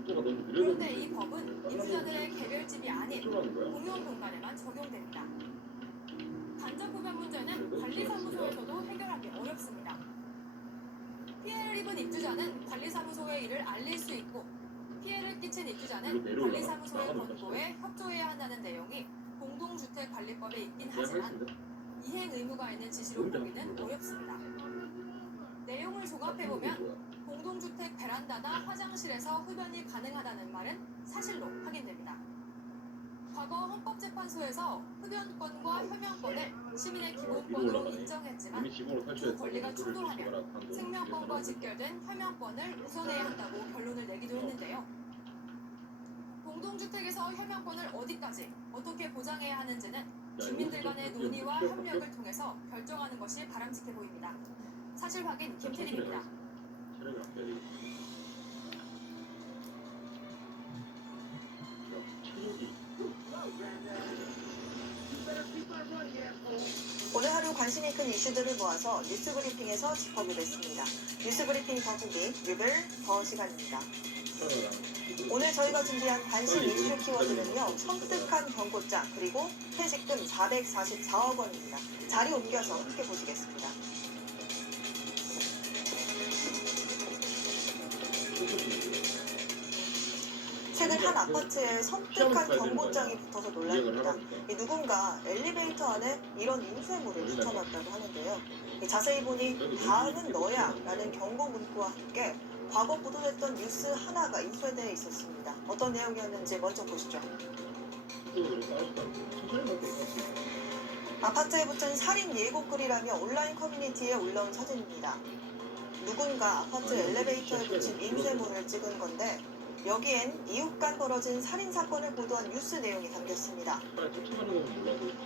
그런데 이 법은 입주자들의 개별집이 아닌 공용 공간에만 적용됩니다. 간접흡연 문제는 관리사무소에서도 해결하기 어렵습니다. 피해를 입은 입주자는 관리사무소에 이를 알릴 수 있고 피해를 끼친 입주자는 관리사무소의 권고에 협조해야 한다는 내용이 공동주택관리법에 있긴 하지만 이행 의무가 있는 지시로 보기는 어렵습니다. 내용을 종합해보면 공동주택 베란다나 화장실에서 흡연이 가능하다는 말은 사실로 확인됩니다. 과거 헌법재판소에서 흡연권과 혐연권을 시민의 기본권으로 인정했지만 두 권리가 충돌하면 생명권과 직결된 혐연권을 우선해야 한다고 결론을 내기도 했는데요. 공동주택에서 혐연권을 어디까지 어떻게 보장해야 하는지는 주민들 간의 논의와 협력을 통해서 결정하는 것이 바람직해 보입니다. 사실 확인 김태림입니다. 오늘 하루 관심이 큰 이슈들을 모아서 뉴스브리핑에서 짚어보겠습니다. 뉴스브리핑 더보기 류별 더 시간입니다. 오늘 저희가 준비한 관심 이슈 키워드는요. 섬뜩한 경고장 그리고 퇴직금 444억 원입니다. 자리 옮겨서 함께 보시겠습니다. 최근 한 아파트에 섬뜩한 경고장이 붙어서 논란입니다. 누군가 엘리베이터 안에 이런 인쇄물을 붙여놨다고 하는데요. 자세히 보니 다음은 너야 라는 경고 문구와 함께 과거 보도됐던 뉴스 하나가 인쇄되어 있었습니다. 어떤 내용이었는지 먼저 보시죠. 아파트에 붙은 살인 예고글이라며 온라인 커뮤니티에 올라온 사진입니다. 누군가 아파트 엘리베이터에 붙인 인쇄물을 찍은 건데 여기엔 이웃 간 벌어진 살인사건을 보도한 뉴스 내용이 담겼습니다.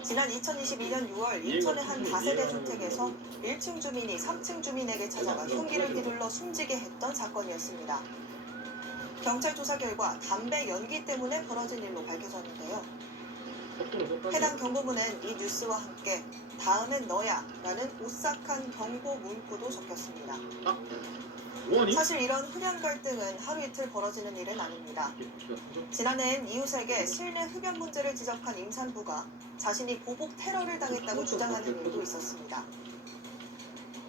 지난 2022년 6월 인천의 한 다세대 주택에서 1층 주민이 3층 주민에게 찾아가 흉기를 휘둘러 숨지게 했던 사건이었습니다. 경찰 조사 결과 담배 연기 때문에 벌어진 일로 밝혀졌는데요. 해당 경고문엔 이 뉴스와 함께 다음엔 너야 라는 오싹한 경고 문구도 적혔습니다. 사실 이런 흡연 갈등은 하루 이틀 벌어지는 일은 아닙니다. 지난해엔 이웃에게 실내 흡연 문제를 지적한 임산부가 자신이 보복 테러를 당했다고 주장하는 일도 있었습니다.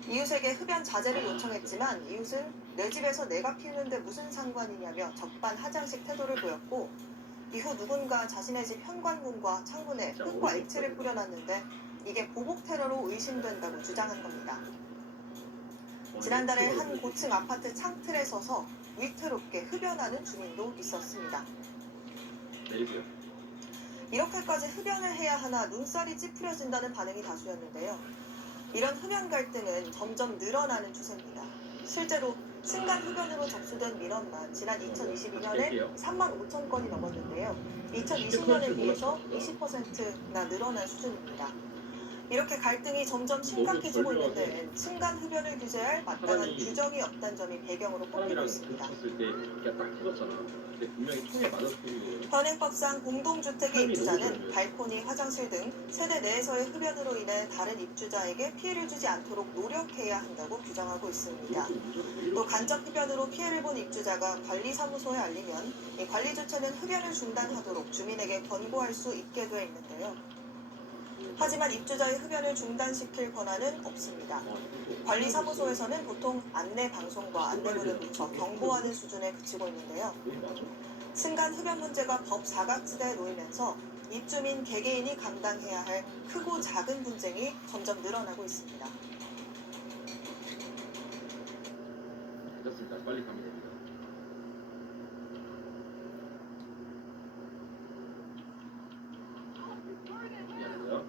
이웃에게 흡연 자제를 요청했지만 이웃은 내 집에서 내가 피우는데 무슨 상관이냐며 적반하장식 태도를 보였고 이후 누군가 자신의 집 현관문과 창문에 흙과 액체를 뿌려놨는데 이게 보복 테러로 의심된다고 주장한 겁니다. 지난달에 한 고층 아파트 창틀에 서서 위태롭게 흡연하는 주민도 있었습니다. 이렇게까지 흡연을 해야 하나 눈살이 찌푸려진다는 반응이 다수였는데요. 이런 흡연 갈등은 점점 늘어나는 추세입니다. 실제로 층간 흡연으로 접수된 민원만 지난 2022년에 3만 5천 건이 넘었는데요. 2020년에 비해서 20%나 늘어난 수준입니다. 이렇게 갈등이 점점 심각해지고 있는데 층간 흡연을 규제할 마땅한 규정이 없다는 점이 배경으로 꼽히고 있습니다. 현행법상 공동주택의 입주자는 발코니, 화장실 등 세대 내에서의 흡연으로 인해 다른 입주자에게 피해를 주지 않도록 노력해야 한다고 규정하고 있습니다. 또 간접 흡연으로 피해를 본 입주자가 관리사무소에 알리면 이 관리조차는 흡연을 중단하도록 주민에게 권고할 수 있게 되어 있는데요. 하지만 입주자의 흡연을 중단시킬 권한은 없습니다. 관리사무소에서는 보통 안내 방송과 안내문을 붙여 경고하는 수준에 그치고 있는데요. 층간 흡연 문제가 법 사각지대에 놓이면서 입주민 개개인이 감당해야 할 크고 작은 분쟁이 점점 늘어나고 있습니다. 됐습니다. 빨리 가면 됩니다. 미안해요.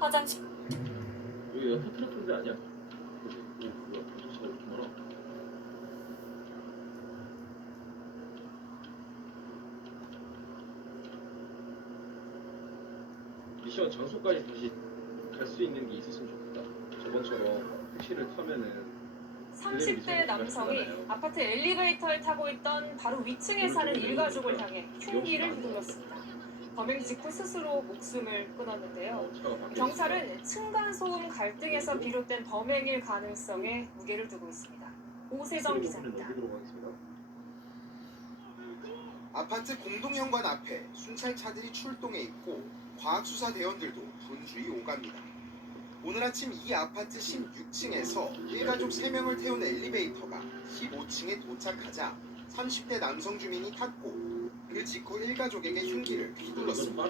화장실 여기 터트렸던 데 아니야? 그지? 오 뭐야 저거 이렇게 많아. 미션 장소까지 다시 갈 수 있는 게 있었으면 좋겠다. 저번처럼 택시를 타면은 30대 남성이 아파트 엘리베이터에 타고 있던 바로 위층에 사는 일가족을 향해 흉기를 휘둘렀습니다. 범행 직후 스스로 목숨을 끊었는데요. 경찰은 층간소음 갈등에서 비롯된 범행일 가능성에 무게를 두고 있습니다. 오세정 기자입니다. 아파트 공동현관 앞에 순찰차들이 출동해 있고 과학수사대원들도 분주히 오갑니다. 오늘 아침 이 아파트 16층에서 일가족 3명을 태운 엘리베이터가 15층에 도착하자 30대 남성 주민이 탔고 그 직후 일가족에게 흉기를 휘둘렀습니다.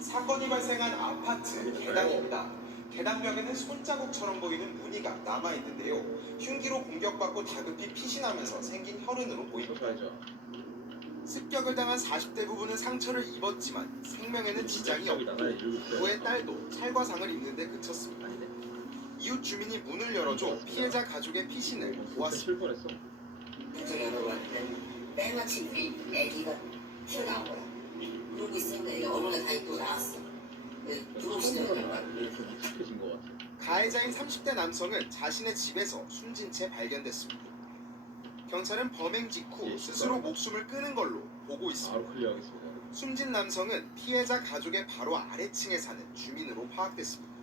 사건이 발생한 아파트 계단입니다. 계단벽에는 손자국처럼 보이는 무늬가 남아있는데요. 흉기로 공격받고 다급히 피신하면서 생긴 혈흔으로 보입니다. 습격을 당한 40대 부부는 상처를 입었지만 생명에는 지장이 없고 부부의 딸도 찰과상을 입는 데 그쳤습니다. 이웃 주민이 문을 열어줘 피해자 가족의 피신을 도왔습니다. 문을 열어봤는데 맨 마침 우리 애기가 튀어나온 거야. 그러고 있었는데 어머니가 다시 또 나왔어. 들어오시더라고요. 가해자인 30대 남성은 자신의 집에서 숨진 채 발견됐습니다. 경찰은 범행 직후 스스로 목숨을 끊은 걸로 보고 있습니다. 숨진 남성은 피해자 가족의 바로 아래층에 사는 주민으로 파악됐습니다.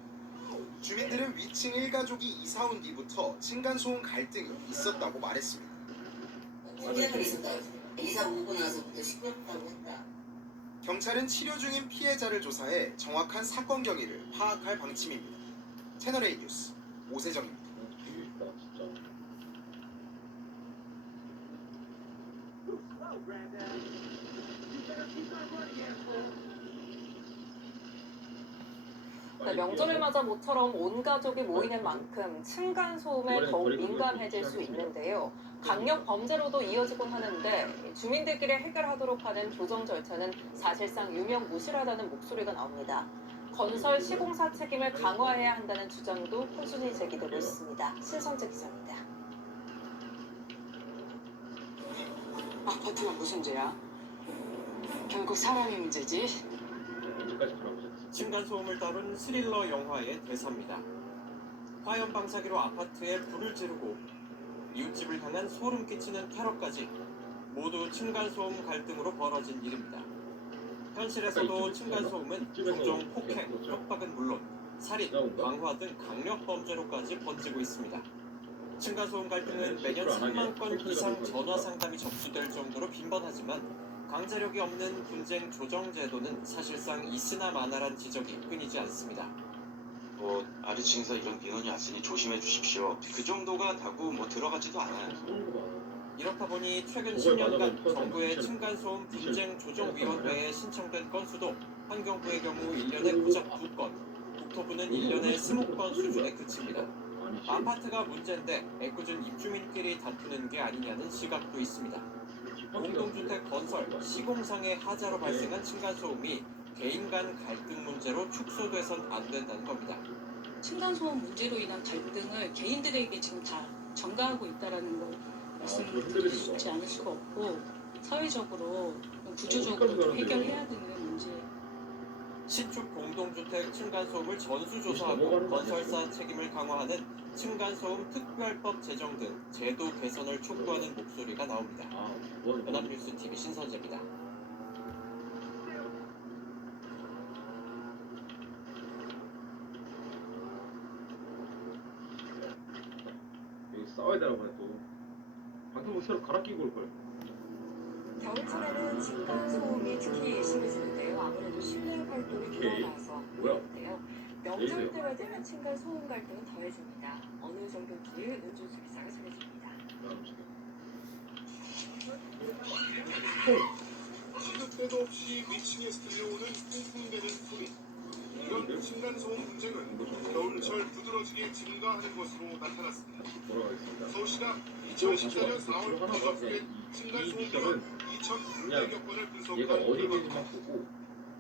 주민들은 위층 일가족이 이사 온 뒤부터 층간소음 갈등이 있었다고 말했습니다. 문제가 있었다. 이사 오고 나서부터 시끄럽다고 했다. 경찰은 치료 중인 피해자를 조사해 정확한 사건 경위를 파악할 방침입니다. 채널A 뉴스 오세정입니다. 명절을 맞아 모처럼 온 가족이 모이는 만큼 층간소음에 더욱 민감해질 수 있는데요. 강력 범죄로도 이어지곤 하는데 주민들끼리 해결하도록 하는 조정 절차는 사실상 유명무실하다는 목소리가 나옵니다. 건설 시공사 책임을 강화해야 한다는 주장도 꾸준히 제기되고 있습니다. 신성재 기자입니다. 아파트가 무슨 죄야? 결국 사람이 문제지. 층간소음을 다룬 스릴러 영화의 대사입니다. 화염 방사기로 아파트에 불을 지르고 이웃집을 향한 소름 끼치는 테러까지 모두 층간소음 갈등으로 벌어진 일입니다. 현실에서도 층간소음은 종종 폭행, 협박은 물론 살인, 방화 등 강력 범죄로까지 번지고 있습니다. 층간소음 갈등은 매년 3만 건 이상 전화 상담이 접수될 정도로 빈번하지만 강제력이 없는 분쟁 조정 제도는 사실상 있으나 마나란 지적이 끊이지 않습니다. 아래층에서 이런 민원이 왔으니 조심해 주십시오. 그 정도가 다고 들어가지도 않아요. 이렇다 보니 최근 10년간 정부의 층간소음 분쟁 조정위원회에 신청된 건수도 환경부의 경우 1년에 고작 2건, 국토부는 1년에 20건 수준에 그칩니다. 아파트가 문제인데 애꿎은 입주민끼리 다투는 게 아니냐는 시각도 있습니다. 공동주택 건설, 시공상의 하자로 발생한 층간소음이 개인 간 갈등 문제로 축소돼선 안 된다는 겁니다. 층간소음 문제로 인한 갈등을 개인들에게 지금 다 전가하고 있다는 걸 말씀드리지 않을 수가 없고 사회적으로 구조적으로 해결해야 되는 문제예요. 신축 공동주택 층간소음을 전수조사하고 건설사 책임을 강화하는 층간소음 특별법 제정 등 제도 개선을 촉구하는 목소리가 나옵니다. 연합뉴스TV 신선재입니다. 여기 싸워야 되나 보네 또. 방금 새로 갈아 끼고 올걸. 겨울철에는 층간소음이 특히 심해지는데요. 아무래도 실내 활동이 늘어나서 그런데요. 명절 때가 되면 층간소음 갈등은 더해집니다. 어느 정도인지 은준수 기자가 전해줍니다. 시도 때도 없이 위층에서 들려오는 쿵쿵대는 소리. 이런 층간소음 문제는 겨울철 두드러지게 증가하는 것으로 나타났습니다. 서울시가 2014년 4월부터 접수된 층간소음 민원 2,900여 건을 분석한 결과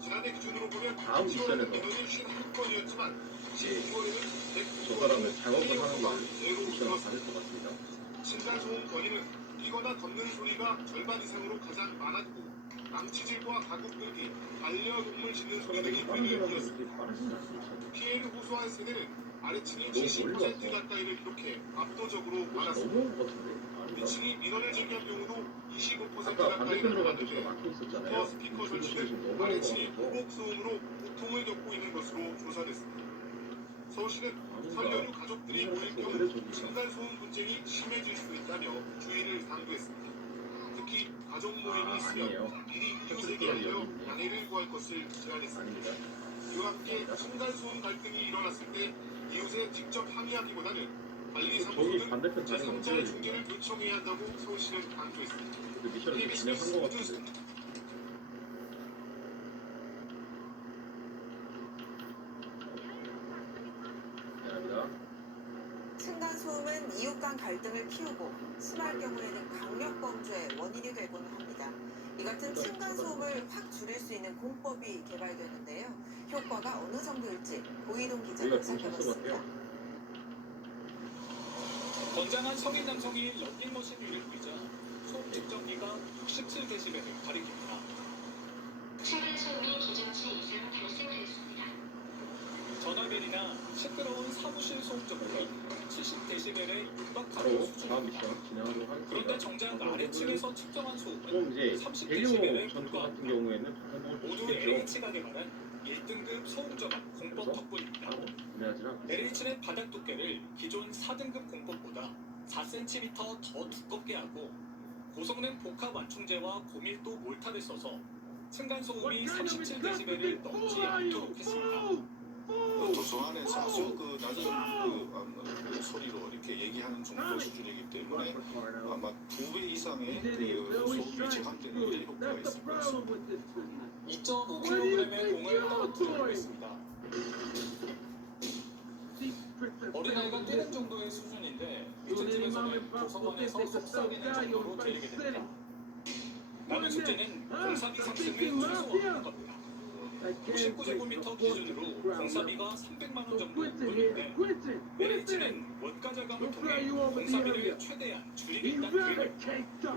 지난해 기준으로 보면 다음 7월에는 미션에서 민원이 51건이었지만 이제 12월에는 저 사람은 작업을 하는 피해가 걸 제로 미션을 줄었습니다. 받을 것 같습니다. 층간소음 건의는 뛰거나 걷는 소리가 절반 이상으로 가장 많았고 망치질과 가구 끌기, 반려동물 짖는 소리 등이 뇌를 이었습니다. 피해를 호소한 세대는 아래층이 70% 가까이를 기록해 압도적으로 많았습니다. 너무 같은데. 위층이 민원을 제기한 경우도 25% 아까 가까이를 반대편으로 나타났는데 가서 막혀 있었잖아요. 슈퍼 스피커 설치는 아래층이 보복 소음으로 고통을 겪고 있는 것으로 조사됐습니다. 서울시는 설 연휴 가족들이 모일 경우 층간소음 분쟁이 심해질 수 있다며 주의를 당부했습니다. 특히 가족 모임이 있으면 미리 이웃에게 알려 양해를 구할 것을 제안했습니다. 이와 함께 층간소음 갈등이 일어났을 때 이웃에 직접 항의하기보다는 관리사무소는 제3자의 중재를 요청해야 한다고 서울시는 강조했습니다. KBS 뉴스 우주였습니다. 층간소음은 이웃 간 갈등을 키우고 심할 경우에는 강력범죄의 원인이 되곤 합니다. 이 같은 층간소음을 확 줄일 수 있는 공법이 개발되는데요. 효과가 어느 정도일지 고이동 기자가 살펴봤습니다. 건장한 성인 남성이 런닝머신 위를 뛰자 소음 측정기가 67dB를 가리킵니다. 층간소음이 기준치 이상 발생하였습니다. 전화벨이나 시끄러운 사무실 소음 정도는 70dB에 육박하는 수준입니다. 그런데 정작 아래층에서 측정한 소음은 30dB에 불과합니다. 모두 LH가 개발한 1등급 소음 저감 공법 덕분입니다. LH는 바닥 두께를 기존 4등급 공법보다 4cm 더 두껍게 하고 고성능 복합 완충제와 고밀도 몰타를 써서 층간소음이 37dB를 넘지 않도록 했습니다. 도서 안에서 아주 낮은 소리로 이렇게 얘기하는 정도 수준이기 때문에 아마 2배 이상의 소음이 제한되는 데 효과가 있을 것 같습니다. 2.5kg의 공을 떨어뜨려 보겠습니다. 어린아이가 뛰는 정도의 수준인데 밑에 집에서는 도서관에서 속삭이는 정도로 들리게 됩니다. 많은 숙제는 공사비 상승을 최소화하는 겁니다. 99제곱미터 기준으로 공사비가 300만 원 정도 오르는데 LH는 원가 절감을 통해 공사비를 최대한 줄이겠다는 계획입니다.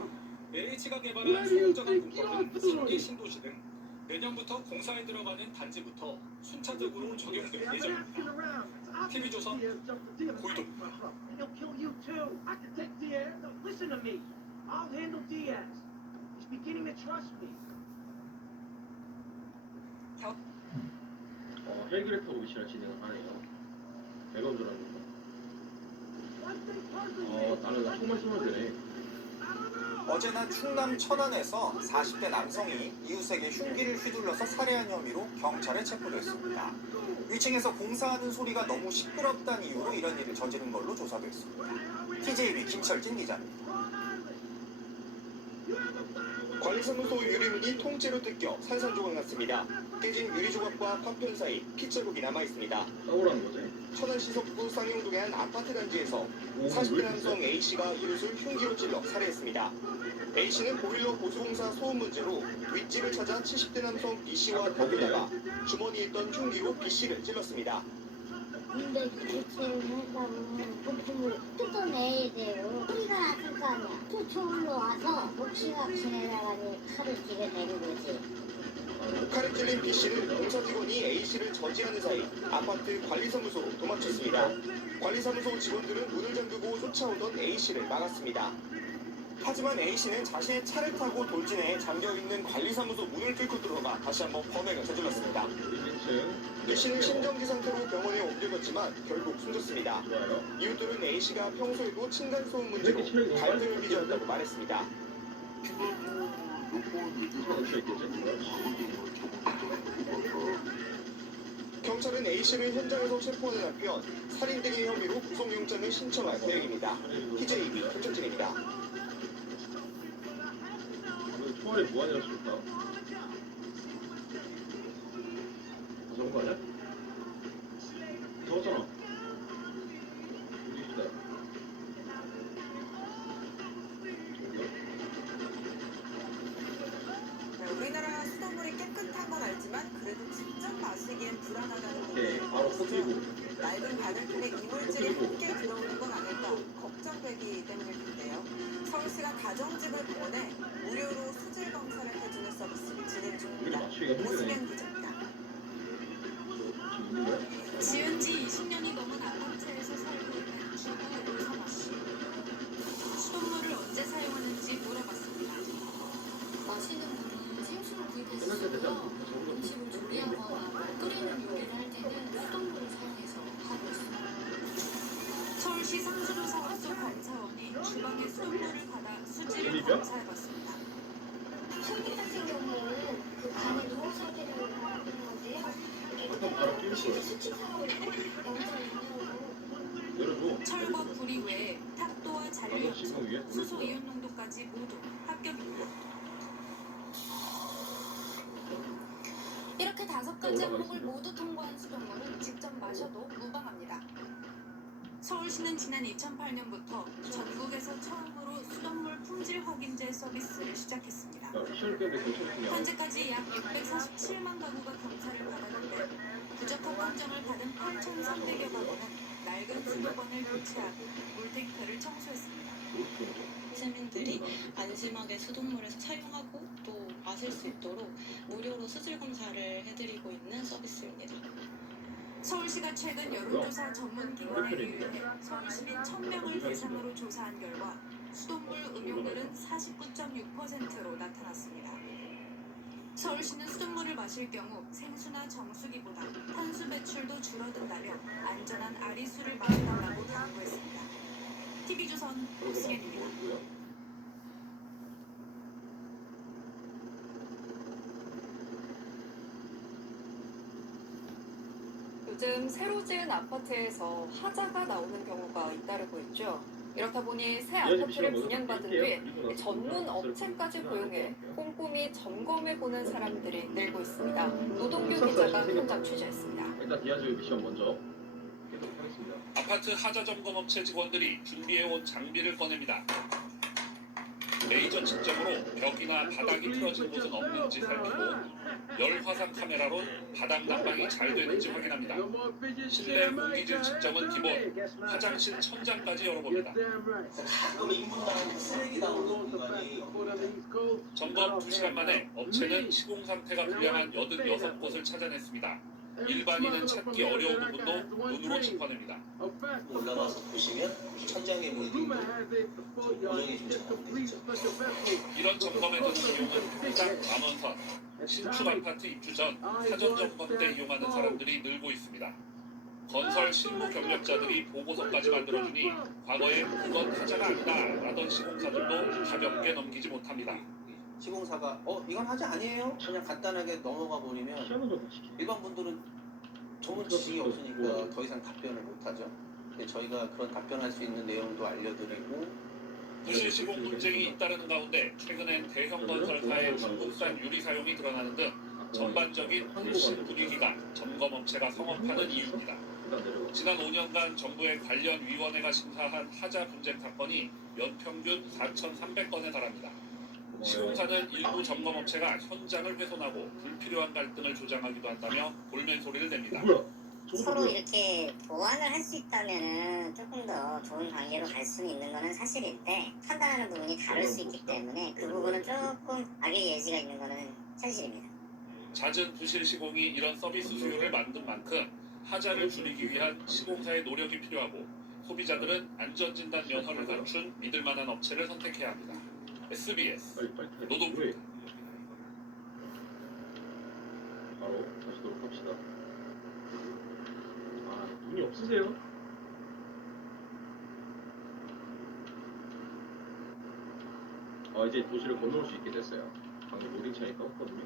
LH가 개발한 소음저감 공법은 3개 신도시 등 내년부터 공사에 들어가는 단지부터 순차적으로 적용될 예정입니다. TV조선 고이동. 헬기를 타고 미션을 진행을 하네요. 배가 줄 알았는데. 다른 정말 쏘면 되네. 어제나 충남 천안에서 40대 남성이 이웃에게 흉기를 휘둘러서 살해한 혐의로 경찰에 체포됐습니다. 위층에서 공사하는 소리가 너무 시끄럽다는 이유로 이런 일을 저지른 걸로 조사됐습니다. TJB 김철진 기자입니다. 관리사무소 유리문이 통째로 뜯겨 산산조각 났습니다. 깨진 유리조각과 파편 사이 핏자국이 남아있습니다. 천안시 석구 쌍용동의 한 아파트 단지에서 40대 남성 A씨가 이웃을 흉기로 찔러 살해했습니다. A씨는 보일러 보수공사 소음 문제로 윗집을 찾아 70대 남성 B씨와 다투다가 주머니에 있던 흉기로 B씨를 찔렀습니다. 근데 대체를 하려면 부품을 뜯어내야 돼요. 소리가 났을 거 아니야. 또 저울로 와서 복싱악션에다가 칼을 들여내는 거지. 칼을 찔린 B씨는 공사 직원이 A씨를 저지하는 사이 아파트 관리사무소로 도망쳤습니다. 관리사무소 직원들은 문을 잠그고 쫓아오던 A씨를 막았습니다. 하지만 A씨는 자신의 차를 타고 돌진해 잠겨있는 관리사무소 문을 뚫고 들어가 다시 한번 범행을 저질렀습니다. B씨는 심정지 상태로 병원에 옮겨졌지만 결국 숨졌습니다. 이웃들은 A씨가 평소에도 층간소음 문제로 갈등을 빚어왔다고 말했습니다. 경찰은 A씨를 현장에서 체포하는 한편 살인 등의 혐의로 구속영장을 신청할 계획입니다. TJB 김철진입니다. 총알이 무한이라 좋다. 저런 거 아니야? 저거잖아. 우리나라 수돗물이 깨끗한 건 알지 하지만 그래도 직접 마시기엔 불안하다는 네, 분들이 바로 터뜨리고. 낡은 바늘 통에 이물질이 함께 들어오는 건 아닐까 걱정되기 때문일 텐데요. 서울시가 가정집을 방문해 무료로 수질 검사를 해주는 서비스를 진행 중입니다. 오수경 기자입니다. 지은 지 20년이 넘은 아파트에서 살고 있는 주부 오선아 씨. 수돗물을 언제 사용하는지 물어봤습니다. 마시는 물은 생수를 구입했었고요. 음식을 조리하거나 끓이는 요리를 할 때는 수돗물을 사용해서 하고 있습니다. 서울시 상수도사 업소 검사원이 주방에 수돗물을 받아 수질을 검사해봤습니다. 소비 같은 경우에는 그 간의 누워 상태를 봐야 되는 건데요. 수치 사용을 철과 구리 외에 탁도와 잔류염소, 수소 이온 농도까지 모두 합격입니다. 이렇게 5가지 항목을 모두 통과한 수돗물은 직접 마셔도 무방합니다. 서울시는 지난 2008년부터 전국에서 처음으로 수돗물 품질 확인제 서비스를 시작했습니다. 현재까지 약 647만 가구가 검사를 받았는데 부적합 판정을 받은 8,300여 가구는 낡은 수도관을 교체하고 물탱크를 청소했습니다. 시민들이 안심하게 수돗물에서 사용하고 또 마실 수 있도록 무료로 수질 검사를 해드리고 있는 서비스입니다. 서울시가 최근 여론조사 전문기관에 의뢰해 서울시민 1,000명을 대상으로 조사한 결과 수돗물 음용률은 49.6%로 나타났습니다. 서울시는 수돗물을 마실 경우 생수나 정수기보다 탄수 배출도 줄어든다며 안전한 아리수를 마셔달라고 당부했습니다. TV조선 오승현입니다. 요즘 새로 지은 아파트에서 하자가 나오는 경우가 잇따르고 있죠. 이렇다 보니 새 아파트를 분양받은 뒤 전문 업체까지 고용해 꼼꼼히 점검해보는 사람들이 늘고 있습니다. 노동규 기자가 현장 취재했습니다. 일단 디아즈 미션 먼저 계속 하겠습니다. 아파트 하자 점검 업체 직원들이 준비해온 장비를 꺼냅니다. 레이저 측정으로 벽이나 바닥이 틀어진 곳은 없는지 살피고 열 화상 카메라로 바닥 난방이 잘 되는지 확인합니다. 실내 공기질 측정은 기본, 화장실 천장까지 열어봅니다. 점검 2시간 만에 업체는 시공 상태가 불량한 86곳을 찾아냈습니다. 일반인은 찾기 어려운 부분도 눈으로 짚어냅니다. 올라가서 보시면 천장에 보이는 고정이 좀 잘못되죠. 이런 점검에 드는 비용은 평당 10,000원. 신축 아파트 입주 전 사전 점검 때 이용하는 사람들이 늘고 있습니다. 건설 실무 경력자들이 보고서까지 만들어주니 과거에 그건 하자가 아니다 라던 시공사들도 가볍게 넘기지 못합니다. 시공사가 이건 하자 아니에요? 그냥 간단하게 넘어가 버리면 일반 분들은 전문 지식이 없으니까 더 이상 답변을 못하죠. 근데 저희가 그런 답변할 수 있는 내용도 알려드리고 부실 시공 분쟁이 잇따르는 가운데 최근엔 대형 건설사의 한국산 유리 사용이 드러나는 등 전반적인 불신 분위기가 점검업체가 성업하는 이유입니다. 지난 5년간 정부의 관련 위원회가 심사한 하자 분쟁 사건이 연평균 4,300건에 달합니다. 시공사는 일부 점검업체가 현장을 훼손하고 불필요한 갈등을 조장하기도 한다며 볼멘 소리를 냅니다. 서로 이렇게 보완을 할 수 있다면은 조금 더 좋은 관계로 갈 수 있는 거는 사실인데 판단하는 부분이 다를 수 있기 때문에 그 부분은 조금 악의 예지가 있는 거는 현실입니다. 잦은 부실 시공이 이런 서비스 수요를 만든 만큼 하자를 줄이기 위한 시공사의 노력이 필요하고 소비자들은 안전진단 면허를 갖춘 믿을만한 업체를 선택해야 합니다. SBS 노동부 바로 다시도록 합시다. 눈이 없으세요? 이제 도시를 건너올 수 있게 됐어요. 방금 로딩창이 떴거든요.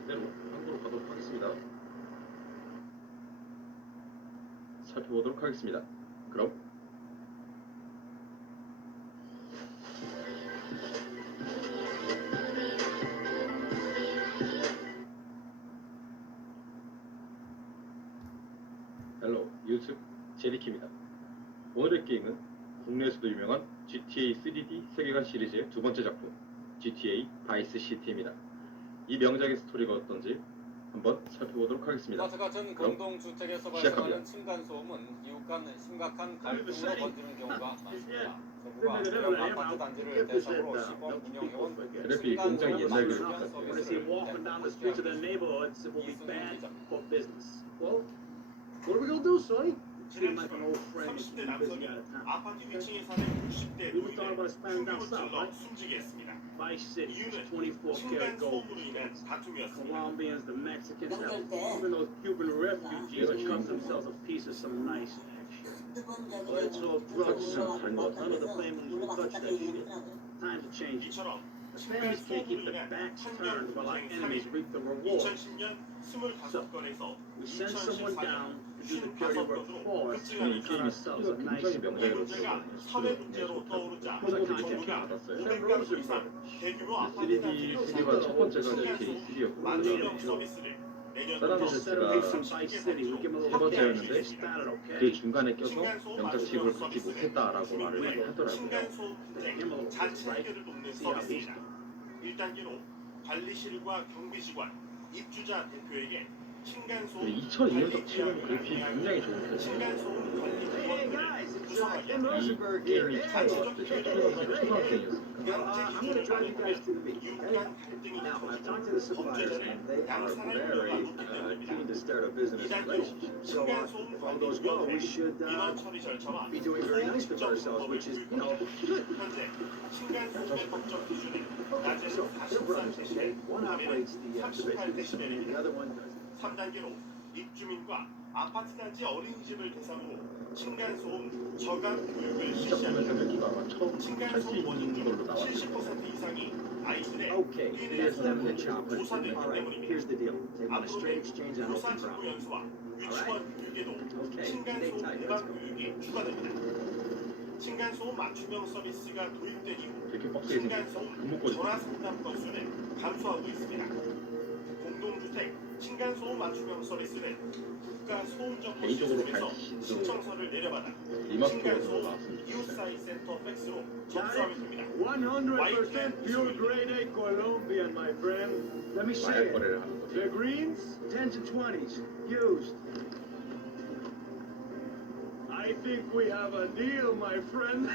그대로 항구로 가도록 하겠습니다. 살펴보도록 하겠습니다. 그럼 헬로 유튜브 제리키입니다. 오늘의 게임은 국내에서도 유명한 GTA 3D 세계관 시리즈의 두 번째 작품 GTA 바이스 시티입니다. 이 명작의 스토리가 어떤지 한번 살펴보도록 하겠습니다. 아파트 같은 그럼 공동주택에서 시작합니다. 발생하는 층간소음은 이웃 간 심각한 갈등으로 번지는 경우가 많습니다. 정부가 대형 아파트 단지를 대상으로 시범 운영해온 그래픽이 굉장히 옛날 그래픽 층간소음 같아요. 서비스를 지난 30대 남성이 아파트 위층에 사는 60대 노인을 흉기로 찔러 숨지게 했습니다. 이유는 층간소음으로 인한 다툼이었습니다. 이처럼 층간소음으로 인한 천년 분쟁 2010년 25건에서 2014년 55건으로 급증하면서 이 문제가 사회 문제로 떠오르자 정부가 500가구 이상 대규모 아파트 단지를 시리즈가 첫 번째가 로 맞춤형 K3였고 서비스를 사담 세스가 세 번째였는데 그 중간에 껴서 명작 지구를 갖지 못했다라고 말을 많이 하더라고요. 층간소음 분쟁 자치 해결을 돕는 서비스입니다. 1단계로 관리실과 경비직원, 입주자 대표에게 층간소음 2002년도 치고는 그래픽이 굉장히 좋은 편이에요. 층간소음 관리 부원들을 구성하게 이 게임이 단체적 초등학생이었어요. 강제 기준을 받으면 이웃 간 갈등이 커지고 범죄자는 양산을 우려가 높기 때문입니다. 2단계로 층간소음 관리 위원회 민원 처리 절차와 소음 측정 방법을 도입합니다. 현재 층간소음의 법적 기준은 낮에는 43데시벨, 밤에는 38데시벨입니다. 3단계로 입주민과 아파트 단지 어린이집을 대상으로 층간소음 저감 교육을 실시합니다. 층간소음 원인 중 70% 이상이 아이들의 DNA 소음으로 조사되기 때문입니다. 앞으로는 교사 직무 연수와 유치원 교육에도 층간소음 예방 교육이 추가됩니다. 층간소음 맞춤형 서비스가 도입된 이후 층간소음 전화 상담 건수는 감소하고 있습니다. 공동주택 층간소음 맞춤형 서비스는 국가소음정보 시스템에서 신청서를 내려받아 층간소음 이웃사이 센터 팩스로 접수하면 됩니다. 100% pure grade A Colombian, my friend. Let me see it. The greens, 10s and 20s, used. I think we have a deal, my friend.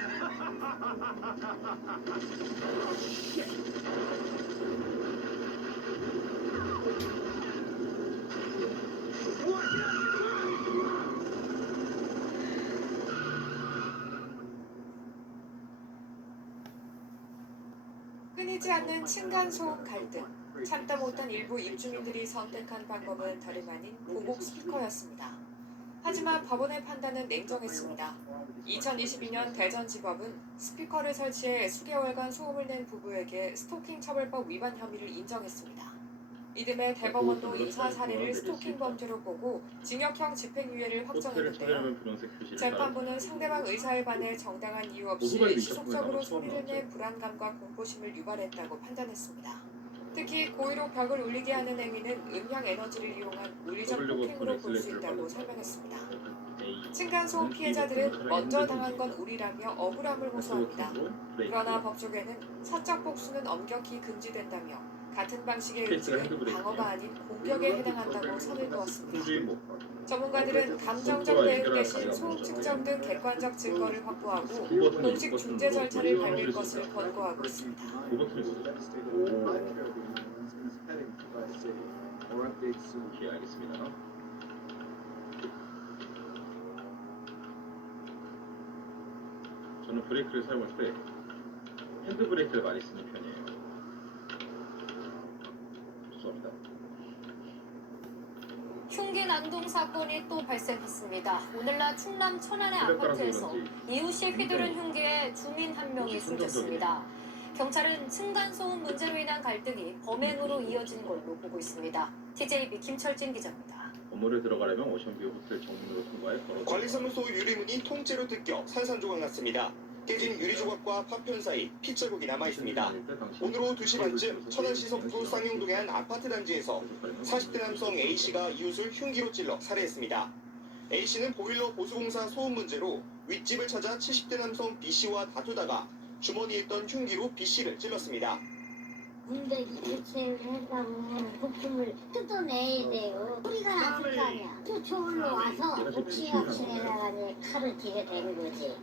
Oh, shit. 끊이지 않는 층간소음 갈등. 참다 못한 일부 입주민들이 선택한 방법은 다름 아닌 고급 스피커였습니다. 하지만 법원의 판단은 냉정했습니다. 2022년 대전지법은 스피커를 설치해 수개월간 소음을 낸 부부에게 스토킹 처벌법 위반 혐의를 인정했습니다. 이듬해 대법원도 이사 사례를 스토킹 범죄로 보고 징역형 집행유예를 확정했는데요. 재판부는 상대방 의사에 반해 정당한 이유 없이 지속적으로 소리를 내 불안감과 공포심을 유발했다고 판단했습니다. 특히 고의로 벽을 울리게 하는 행위는 음향 에너지를 이용한 물리적 폭행으로 볼 수 있다고 설명했습니다. 층간소음 피해자들은 먼저 당한 건 우리라며 억울함을 호소합니다. 그러나 법조계는 사적 복수는 엄격히 금지된다며 같은 방식의 의지는 방어가 아닌 공격에 해당한다고 선을 그었습니다. 전문가들은 감정적 대응 대신 소음 측정 등 객관적 증거를 확보하고 공식 중재 절차를 밟을 것을 권고하고 있습니다. 예, 알겠습니다. 저는 브레이크를 사용할 때 핸드 브레이크를 많이 쓰는 편이에요. 죄송합니다. 흉기 난동 사건이 또 발생했습니다. 오늘날 충남 천안의 아파트에서 이웃이 휘두른 흉기에 주민 한 명이 숨졌습니다. 경찰은 층간소음 문제로 인한 갈등이 범행으로 이어진 걸로 보고 있습니다. TJB 김철진 기자입니다. 건물에 들어가려면 오션뷰 호텔 정문으로 통과해 걸어서 관리사무소 유리문이 통째로 뜯겨 산산조각 났습니다. 깨진 유리조각과 파편 사이 핏자국이 남아있습니다. 오늘 오후 2시 반쯤 천안시 석구 쌍용동의 한 아파트 단지에서 40대 남성 A씨가 이웃을 흉기로 찔러 살해했습니다. A씨는 보일러 보수공사 소음 문제로 윗집을 찾아 70대 남성 B씨와 다투다가 주머니에 있던 흉기로 B씨를 찔렀습니다. 문제기 대체를 했다고 내야 돼요. 소리가 났을 거 아니야. 또 저울로 와서 옥신각신에다가 이제 칼을 들여대는 거지.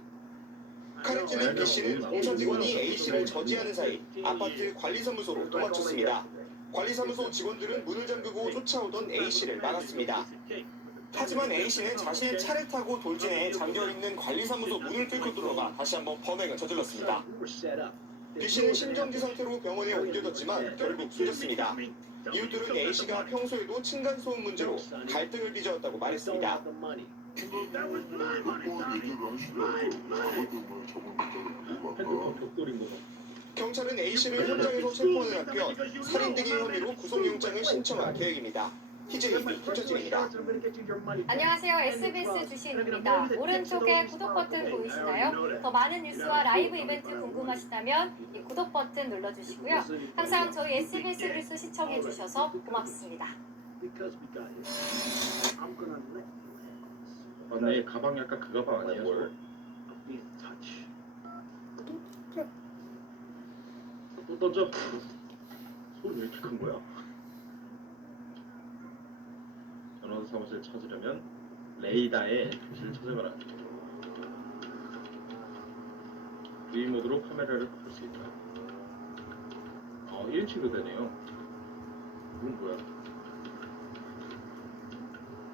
칼을 찔린 B씨는 공사 직원이 A씨를 저지하는 사이 아파트 관리사무소로 도망쳤습니다. 관리사무소 직원들은 문을 잠그고 쫓아오던 A씨를 막았습니다. 하지만 A씨는 자신의 차를 타고 돌진해 잠겨있는 관리사무소 문을 뚫고 들어가 다시 한번 범행을 저질렀습니다. B씨는 심정지 상태로 병원에 옮겨졌지만 결국 숨졌습니다. 이웃들은 A씨가 평소에도 층간소음 문제로 갈등을 빚어왔다고 말했습니다. 경찰은 A씨를 현장에서 체포하는 한편 살인 등의 혐의로 구속영장을 신청할 계획입니다. TJB 김철진입니다. 안녕하세요. SBS 주신입니다. 오른쪽에 구독 버튼 보이시나요? 더 많은 뉴스와 라이브 이벤트 궁금하시다면 이 구독 버튼 눌러주시고요. 항상 저희 SBS 뉴스 시청해주셔서 고맙습니다. 맞네. 가방이 아까 그 가방 아니에요? 또 던져. 손이 왜 이렇게 큰 거야? 변호사 사무실 찾으려면 레이다에 도시를 찾아가라. V 모드로 카메라를 바꿀 수 있다. 1인칭도 되네요. 이건 뭐야?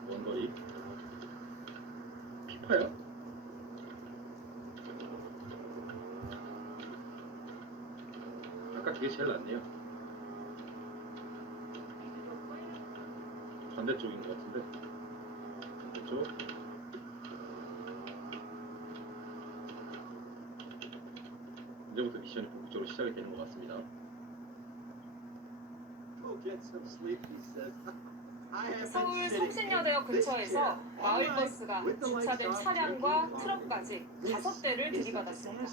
원거리? 피파야? 아까 그게 제일 낫네요. 반대쪽인 것 같은데. 반대쪽. 이제부터 미션이 본격적으로 시작이 되는 것 같습니다. 서울 성신여대역 근처에서 마을버스가 주차된 차량과 트럭까지 5대를 들이받았습니다.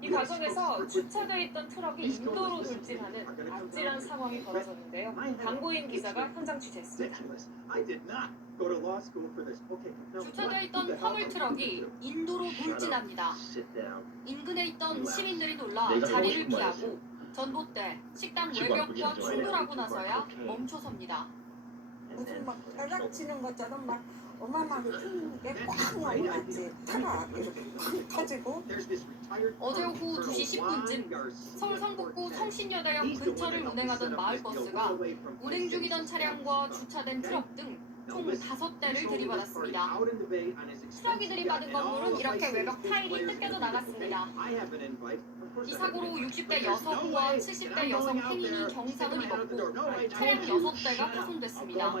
이 과정에서 주차되어 있던 트럭이 인도로 돌진하는 아찔한 상황이 벌어졌는데요. 강보인 기자가 현장 취재했습니다. 주차되어 있던 화물 트럭이 인도로 돌진합니다. 인근에 있던 시민들이 놀라 자리를 피하고 전봇대, 식당 외벽과 충돌하고 나서야 멈춰섭니다. 무슨 막 벼락치는 것처럼 막 어마어마하게 큰 게 꽉 나오지. 차가 이렇게 팍 터지고. 어제 오후 2시 10분쯤 서울 성북구 성신여대역 근처를 운행하던 마을버스가 운행 중이던 차량과 주차된 트럭 등 총 5대를 들이받았습니다. 트럭이 들이받은 건물은 이렇게 외벽 타일이 뜯겨져 나갔습니다. 이 사고로 60대 여성과 70대 여성 행인이 경상을 입었고 차량 6대가 파손됐습니다.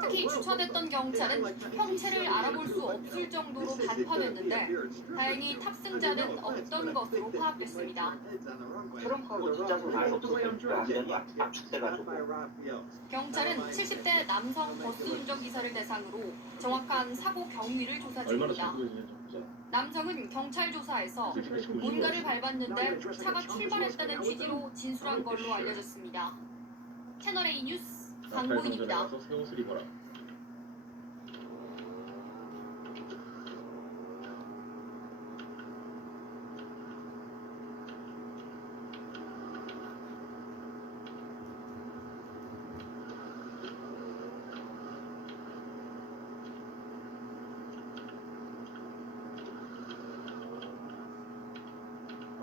특히 주차됐던 경차는 형체를 알아볼 수 없을 정도로 단판했는데 다행히 탑승자는 없던 것으로 파악됐습니다. 트럭하고 뒷좌석 말고 완전히 압축돼가지고 경찰은 70대 남성 버스 운전기사를 대상으로 정확한 사고 경위를 조사 중입니다. 남성은 경찰 조사에서 뭔가를 밟았는데 차가 출발했다는 취지로 진술한 걸로 알려졌습니다. 채널A 뉴스 강보인입니다. 새 옷을 입어라.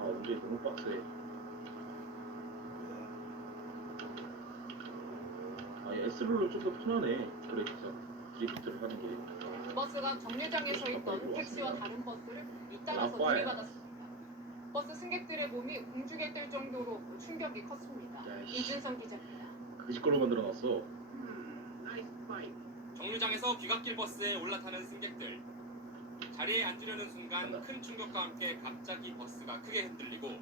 운전이 너무 빡세. S룰로 좀 더 편하네. 브레이크가 드리프트를 하는 게. 버스가 정류장에 서 있던 택시와 다른 버스를 잇따라서 들이받았습니다. 버스 승객들의 몸이 움직였을 정도로 충격이 컸습니다. 이준성 기자입니다. 그 짓걸로 만들어놨어. 정류장에서 귀갓길 버스에 올라타는 승객들. 자리에 앉으려는 순간 큰 충격과 함께 갑자기 버스가 크게 흔들리고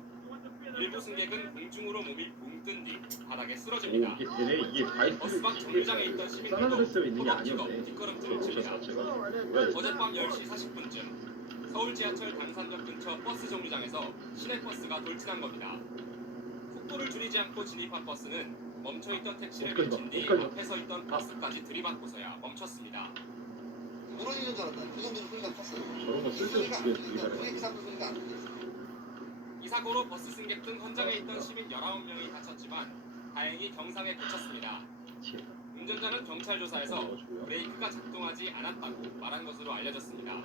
일부 승객은 공중으로 몸이 붕 뜬 뒤 바닥에 쓰러집니다. 버스 밖 정류장에 있던 시민들도 허벅지가 뒷걸음질을 칩니다. 어젯밤 10시 40분쯤 서울 지하철 당산역 근처 버스 정류장에서 시내버스가 돌진한 겁니다. 속도를 줄이지 않고 진입한 버스는 멈춰있던 택시를 밀친 뒤 앞에서 있던 버스까지 들이받고서야 멈췄습니다. 무너지는 줄 알았다. 그 정도로 소리가 컸어요. 저런 거 쓸데없이 되게 잘해. 브레이크 잡는 소리가 안 들렸어요. 이 사고로 버스 승객 등 현장에 있던 시민 19명이 다쳤지만 다행히 경상에 그쳤습니다. 운전자는 경찰 조사에서 브레이크가 작동하지 않았다고 말한 것으로 알려졌습니다.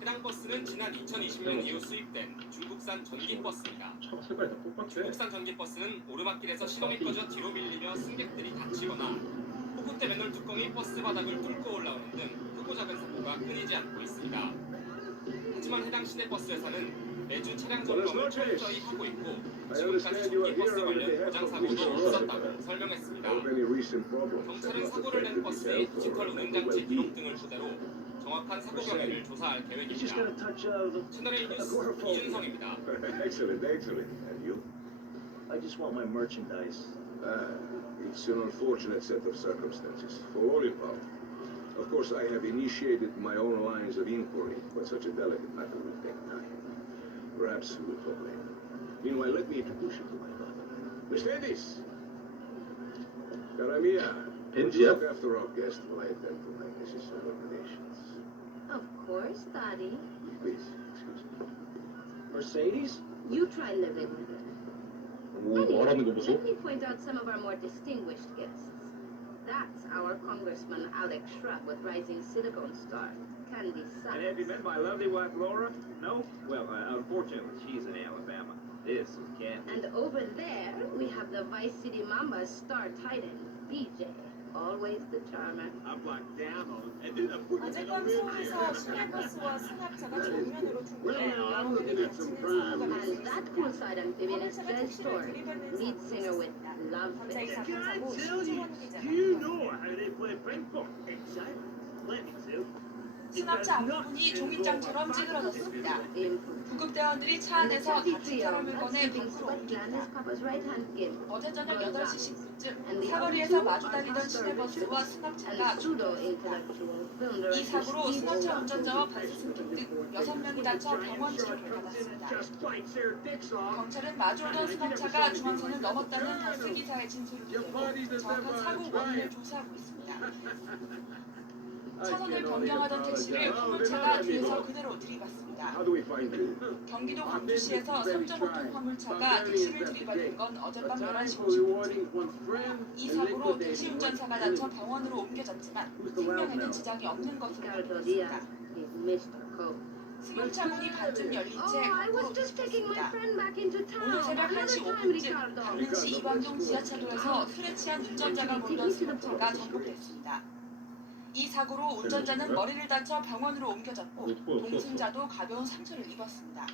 해당 버스는 지난 2020년 이후 수입된 중국산 전기버스입니다. 중국산 전기버스는 오르막길에서 시동이 꺼져 뒤로 밀리며 승객들이 다치거나 호흡대 맨홀 뚜껑이 버스 바닥을 뚫고 올라오는 등 크고 작은 사고가 끊이지 않고 있습니다. 하지만 해당 시내버스 회사는 매주 차량 점검을 철저히 하고 있고 지금까지 전기버스 관련 고장 사고도 없었다고 설명했습니다. 경찰은 사고를 낸 버스의 디지털 운행장치 기록 등을 토대로 정확한 사고 경위를 조사할 계획입니다. 채널A 뉴스 이준성입니다. Excellent. And you? I just want my merchandise. It's an unfortunate set of circumstances for all involved. Of course, I have initiated my own lines of inquiry, but such a delicate matter will take time. Perhaps we will talk later. Meanwhile, let me introduce you to my mother. Mercedes! Cara mia, would you look after our guest while I attend to my necessary obligations? Of course, Daddy. Please, excuse me. Mercedes? You try living with it. Let me point out some of our more distinguished guests. That's our Congressman Alex Shrub with Rising Silicon Star, Candy Sachs. And have you met my lovely wife, Laura? No? Well, unfortunately, she's in Alabama. This is Candy. And over there, we have the Vice City Mamba's star titan, BJ. Always the charmer. I'm locked down on it. And then I put it in a 어젯밤 real 서울에서 시내버스와 승합차가 정면으로 충돌해 Well, 아우를 I'm 다치는 사고가 And that 발생했습니다. poolside amphibian is 화물차가 Fred 택시를 Storm, 들이받는 lead singer with Love 감사 이 Fit. 사건 사고 I tell you, 신청원 기자가 you know how they play paintball. Exactly. Let me too. 수납차 앞부분이 종잇장처럼 찌그러졌습니다. 구급대원들이 차 안에서 다친 사람을 꺼내 밖으로 옮깁니다. 어제 저녁 8시 10분쯤 사거리에서 마주 달리던 시내버스와 승합차가 충돌했습니다. 이 사고로 승합차 운전자와 버스 승객 등 6명이 다쳐 병원 치료를 받았습니다. 경찰은 마주오던 승합차가 중앙선을 넘었다는 버스 기사의 진술을 듣고 정확한 사고 원인을 조사하고 있습니다. 차선을 변경하던 택시를 화물차가 뒤에서 그대로 들이받습니다. 경기도 광주시에서 3.5톤 화물차가 택시를 들이받은 건 어젯밤 11시 50분. 이 사고로 택시 운전사가 다쳐 병원으로 옮겨졌지만 생명에는 지장이 없는 것으로 보입니다. 승용차 문이 반쯤 열린 채 밖으로 뒤집혔습니다. 오늘 새벽 1시 5분쯤 강릉시 이방동 지하차도에서 술에 취한 운전자가 몰던 승용차가 전복됐습니다. 이 사고로 운전자는 머리를 다쳐 병원으로 옮겨졌고 동승자도 가벼운 상처를 입었습니다.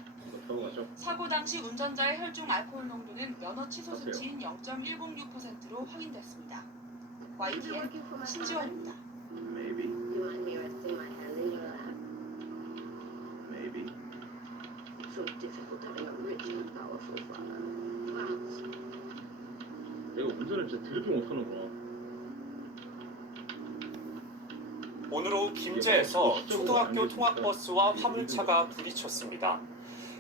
사고 당시 운전자의 혈중 알코올 농도는 면허 취소 수치인 0.106%로 확인됐습니다. YTN 신지원입니다. Maybe. You want me resting my hand in your lap? Maybe. So difficult having a rich and powerful father. Vamos. 내가 운전을 진짜 들을 줄 못하는구나. 오늘 오후 김제에서 초등학교 통학버스와 화물차가 부딪혔습니다.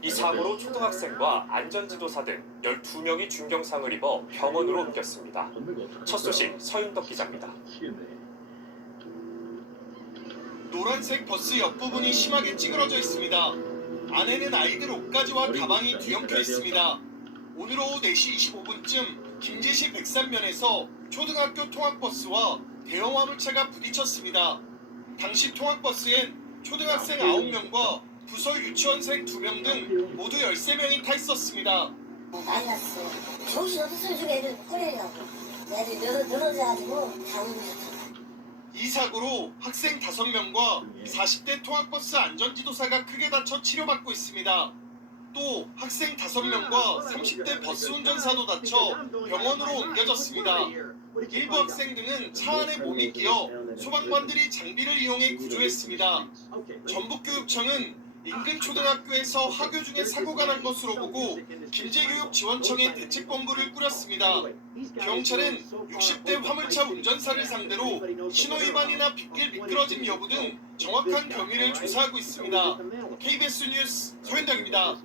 이 사고로 초등학생과 안전지도사 등 12명이 중경상을 입어 병원으로 옮겼습니다. 첫 소식 서윤덕 기자입니다. 노란색 버스 옆부분이 심하게 찌그러져 있습니다. 안에는 아이들 옷가지와 가방이 뒤엉켜 있습니다. 오늘 오후 4시 25분쯤 김제시 백산면에서 초등학교 통학버스와 대형 화물차가 부딪혔습니다. 당시 통학버스엔 초등학생 9명과 부서 유치원생 2명 등 모두 13명이 타 있었습니다. 난리 났어. 정신 없었어. 중에 애들 꺼내려고. 애들 늘어져가지고 다 움직였어. 이 사고로 학생 5명과 40대 통학버스 안전지도사가 크게 다쳐 치료받고 있습니다. 또 학생 5명과 30대 버스 운전사도 다쳐 병원으로 옮겨졌습니다. 일부 학생 등은 차 안에 몸이 끼어 소방관들이 장비를 이용해 구조했습니다. 전북교육청은 인근 초등학교에서 하교 중에 사고가 난 것으로 보고 김제교육지원청에 대책본부를 꾸렸습니다. 경찰은 60대 화물차 운전사를 상대로 신호위반이나 빗길 미끄러짐 여부 등 정확한 경위를 조사하고 있습니다. KBS 뉴스 서윤덕입니다.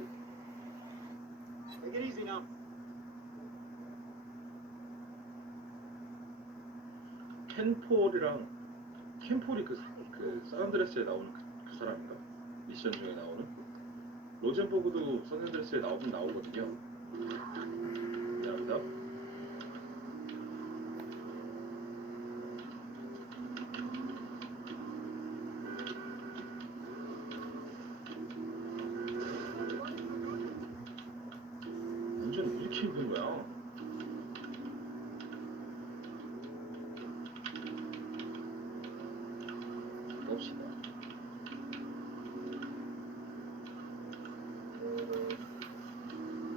켄폴이 그 산드레스에 나오는 그 사람인가? 미션 중에 나오는 로젠버그도 산드레스에 나오거든요. 미안합니다. 갑시다.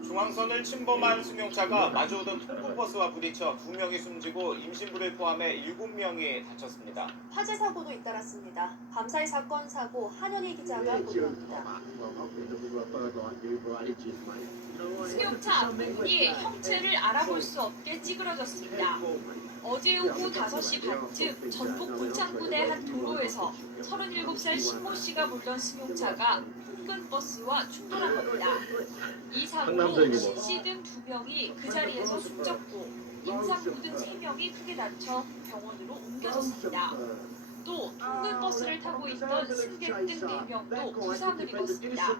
중앙선을 침범한 승용차가 마주오던 통근버스와 부딪혀 2명이 숨지고 임신부를 포함해 7명이 다쳤습니다. 화재 사고도 잇따랐습니다. 밤사이 사건 사고 한현희 기자가 보도합니다. 승용차 앞부분이 형체를 알아볼 수 없게 찌그러졌습니다. 어제 오후 5시 반쯤 전북 문창군의 한 도로에서 37살 신모 씨가 몰던 승용차가 통근버스와 충돌한 겁니다. 이 사고로 신씨 등 2명이 그 자리에서 숨졌고 임산부 등 3명이 크게 다쳐 병원으로 옮겨졌습니다. 또 통근버스를 타고 있던 승객 등 4명도 부상을 입었습니다.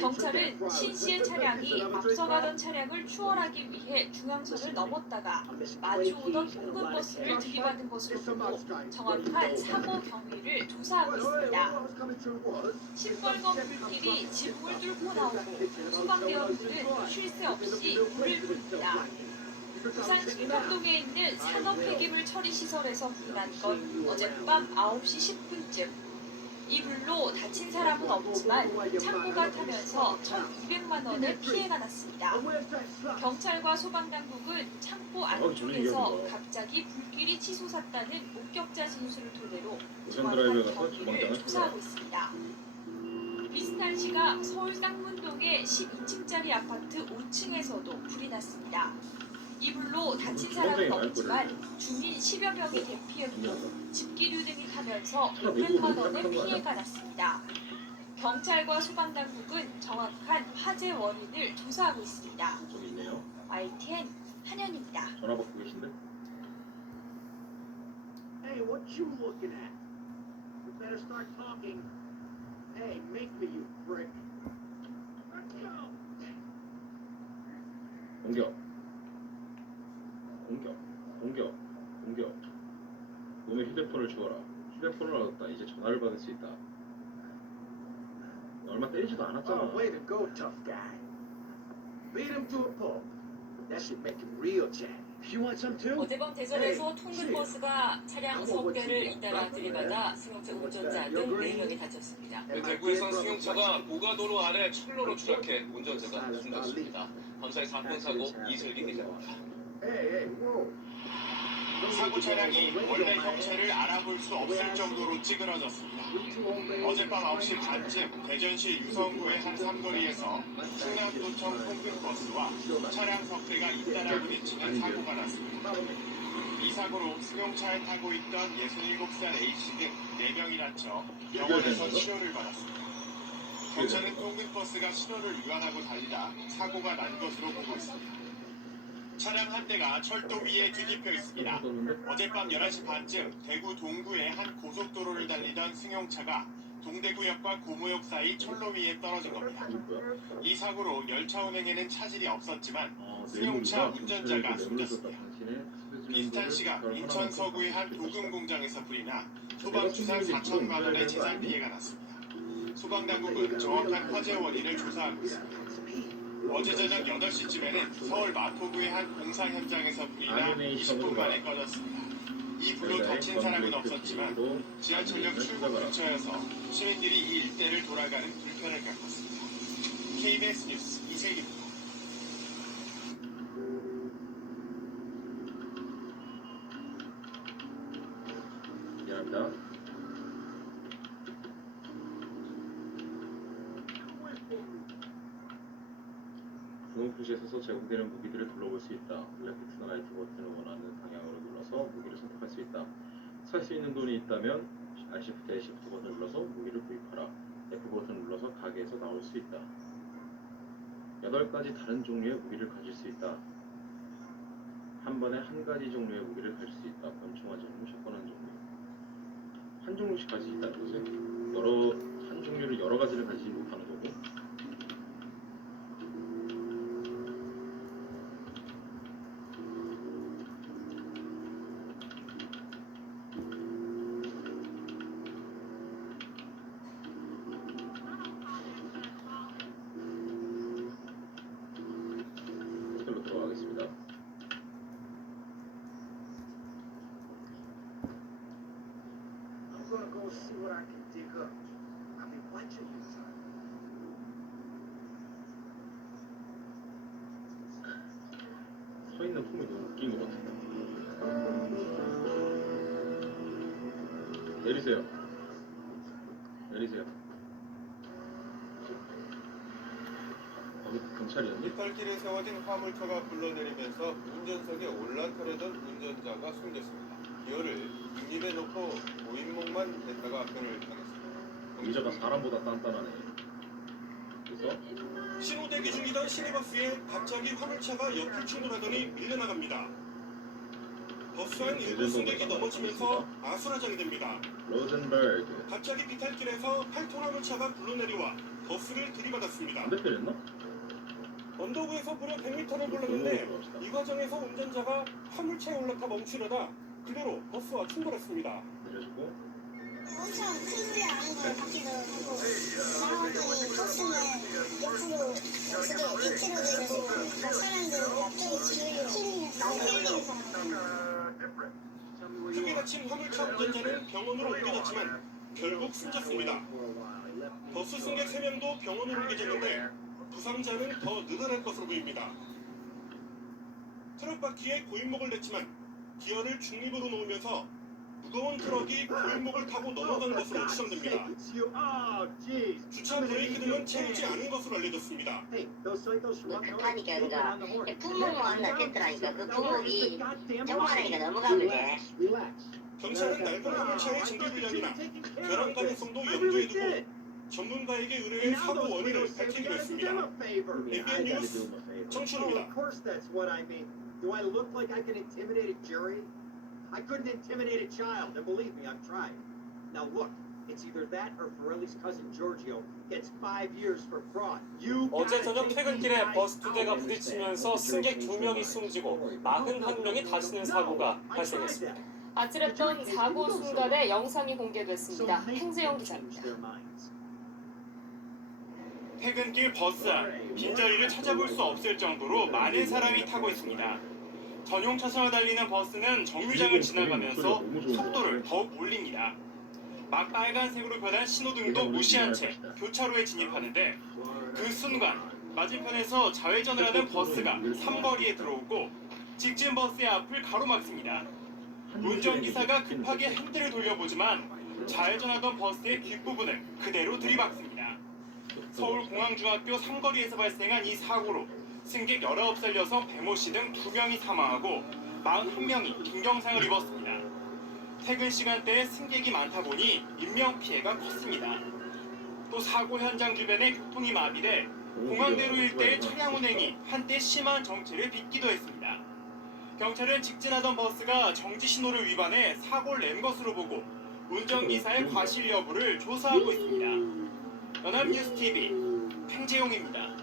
경찰은 신씨의 차량이 앞서가던 차량을 추월하기 위해 중앙선을 넘었다가 마주오던 통근버스를 들이받은 것으로 보고 정확한 사고 경위를 조사하고 있습니다. 시뻘건 불길이 지붕을 뚫고 나오고 소방대원들은 쉴 새 없이 불을 붑니다. 부산 김포동에 있는 산업폐기물 처리 시설에서 불이 난 건 어젯밤 9시 10분쯤. 이 불로 다친 사람은 없지만 창고가 타면서 1,200만 원의 피해가 났습니다. 경찰과 소방당국은 창고 안쪽에서 갑자기 불길이 치솟았다는 목격자 진술을 토대로 정확한 경위를 조사하고 있습니다. 비슷한 시각 서울 쌍문동의 12층짜리 아파트 5층에서도 불이 났습니다. 이 불로 다친 사람은 없지만 주민 10여 명이 대피했고 집기류 등이 타면서 600만 원의 피해가 났습니다. 경찰과 소방당국은 정확한 화재 원인을 조사하고 있습니다. YTN 한현입니다. 전화 받고 계신데? Hey, what you looking at? You better start talking. Hey, make me, you prick. Let's go. 공격. 놈의 휴대폰을 주어라. 휴대폰을 얻었다. 이제 전화를 받을 수 있다. 얼마 때리지도 않았잖아. Oh, way to go, tough guy. Beat him to a pulp. That should make him real jack. You want some too? 어젯밤 대전에서 통근버스가 차량 석 개를 잇따라 들이받아 승용차 운전자 등 4명이 다쳤습니다. 대구에선 승용차가 고가도로 아래 철로로 추락해 운전자가 숨졌습니다. 밤사이 사건 사고 이슬기 기자입니다. 사고 차량이 원래 형체를 알아볼 수 없을 정도로 찌그러졌습니다. 어젯밤 9시 반쯤 대전시 유성구의 한 삼거리에서 충남도청 통근버스와 차량 석 대가 잇따라 부딪히는 사고가 났습니다. 이 사고로 승용차에 타고 있던 67살 A씨 등 4명이 다쳐 병원에서 치료를 받았습니다. 경찰은 통근버스가 신호를 위반하고 달리다 사고가 난 것으로 보고 있습니다. 차량 한 대가 철도 위에 뒤집혀 있습니다. 어젯밤 11시 반쯤 대구 동구의 한 고속도로를 달리던 승용차가 동대구역과 고무역 사이 철로 위에 떨어진 겁니다. 이 사고로 열차 운행에는 차질이 없었지만 승용차 운전자가 숨졌습니다. 비슷한 시각 인천 서구의 한 도금 공장에서 불이 나 소방 추산 4천만 원의 재산 피해가 났습니다. 소방당국은 정확한 화재 원인을 조사하고 있습니다. 어제 저녁 8시쯤에는 서울 마포구의 한 공사 현장에서 불이 나 20분 만에 꺼졌습니다. 이 불로 다친 사람은 없었지만 지하철역 출구 근처여서 시민들이 이 일대를 돌아가는 불편을 겪었습니다. KBS 뉴스 이세기입니다. 미안합니다. 좋은 표시에 서서 제공되는 무기들을 둘러볼 수 있다. 레프트나 라이트 버튼을 원하는 방향으로 눌러서 무기를 선택할 수 있다. 살 수 있는 돈이 있다면 Alt, Shift 버튼을 눌러서 무기를 구입하라. F 버튼을 눌러서 가게에서 나올 수 있다. 8가지 다른 종류의 무기를 가질 수 있다. 한 번에 한 가지 종류의 무기를 가질 수 있다. 권총한 종류, 샷건한 종류. 한 종류씩 가질 수 있다는 거지. 한 종류를 여러 가지를 가지지 못하는 거고. 들어가겠습니다. I'm gonna go go see what I can dig up. I mean, what you use? 서 있는 폼이 너무 웃긴 것 같아요. 내리세요. 내리세요. 경찰이었니? 깃털길에 세워진 화물차가 굴러내리면서 운전석에 올라타려던 운전자가 숨졌습니다. 기어를 뒷입에 놓고 고인목만 댔다가 앞편을 향했습니다. 의자가 사람보다 단단하네. 그래서 신호대기 중이던 시내버스에 갑자기 화물차가 옆을 충돌하더니 밀려나갑니다. 버스 안 일부 승객이 넘어지면서 아수라장이 됩니다. 로젠버그. 갑자기 비탈길에서 8톤 화물차가 굴러내려와 버스를 들이받았습니다. 반대편이었나? 언덕에서 무려 100m를 굴렀는데 이 과정에서 운전자가 화물차에 올라타 멈추려다 그대로 버스와 충돌했습니다. 내려주고 엄청 큰 소리 나는 걸 같기도 하고 나갔더니 버스는 옆으로 그게 100km 되고 막 사람들 앞쪽에 힐링해서 크게 다친 화물차 운전자는 병원으로 옮겨졌지만 결국 숨졌습니다. 버스 승객 3명도 병원으로 옮겨졌는데 부상자는 더 늘어날 것으로 보입니다. 트럭 바퀴에 고인목을 냈지만 기어를 중립으로 놓으면서 무거운 트럭이 고인목을 타고 넘어간 것으로 추정됩니다. 주차 브레이크 등은 채우지 않은 것으로 알려졌습니다. 급하니까 그니까 품목만 만났댔더라니까 그 품목이 조그마하니까 넘어가면 돼. 경찰은 낡은 화물차의 증기불량이나 결함 가능성도 염두에 두고 전문가에게 의뢰해 사고 원인을 밝히기로 했습니다. MBN 뉴스 정춘우입니다. Do I look like I can intimidate a jury? I couldn't intimidate a child, and believe me, I've tried. Now look, it's either that or Forelli's cousin Giorgio gets 5 years for fraud. 어제 저녁 퇴근길에 버스 2대가 부딪히면서 승객 2명이 숨지고 41명이 다치는 사고가 발생했습니다. 아찔했던 사고 순간의 영상이 공개됐습니다. 행재영 기자입니다. 퇴근길 버스 안 빈자리를 찾아볼 수 없을 정도로 많은 사람이 타고 있습니다. 전용 차선을 달리는 버스는 정류장을 지나가면서 속도를 더욱 올립니다. 막 빨간색으로 변한 신호등도 무시한 채 교차로에 진입하는데 그 순간 맞은편에서 좌회전을 하는 버스가 삼거리에 들어오고 직진 버스의 앞을 가로막습니다. 운전기사가 급하게 핸들을 돌려보지만 좌회전하던 버스의 뒷부분을 그대로 들이박습니다. 서울공항중학교 삼거리에서 발생한 이 사고로 승객 19살 여성 배모 씨 등 2명이 사망하고 41명이 중경상을 입었습니다. 퇴근 시간대에 승객이 많다 보니 인명피해가 컸습니다. 또 사고 현장 주변에 교통이 마비돼 공항대로 일대의 차량 운행이 한때 심한 정체를 빚기도 했습니다. 경찰은 직진하던 버스가 정지 신호를 위반해 사고를 낸 것으로 보고 운전기사의 과실 여부를 조사하고 있습니다. 연합뉴스TV 팽재용입니다.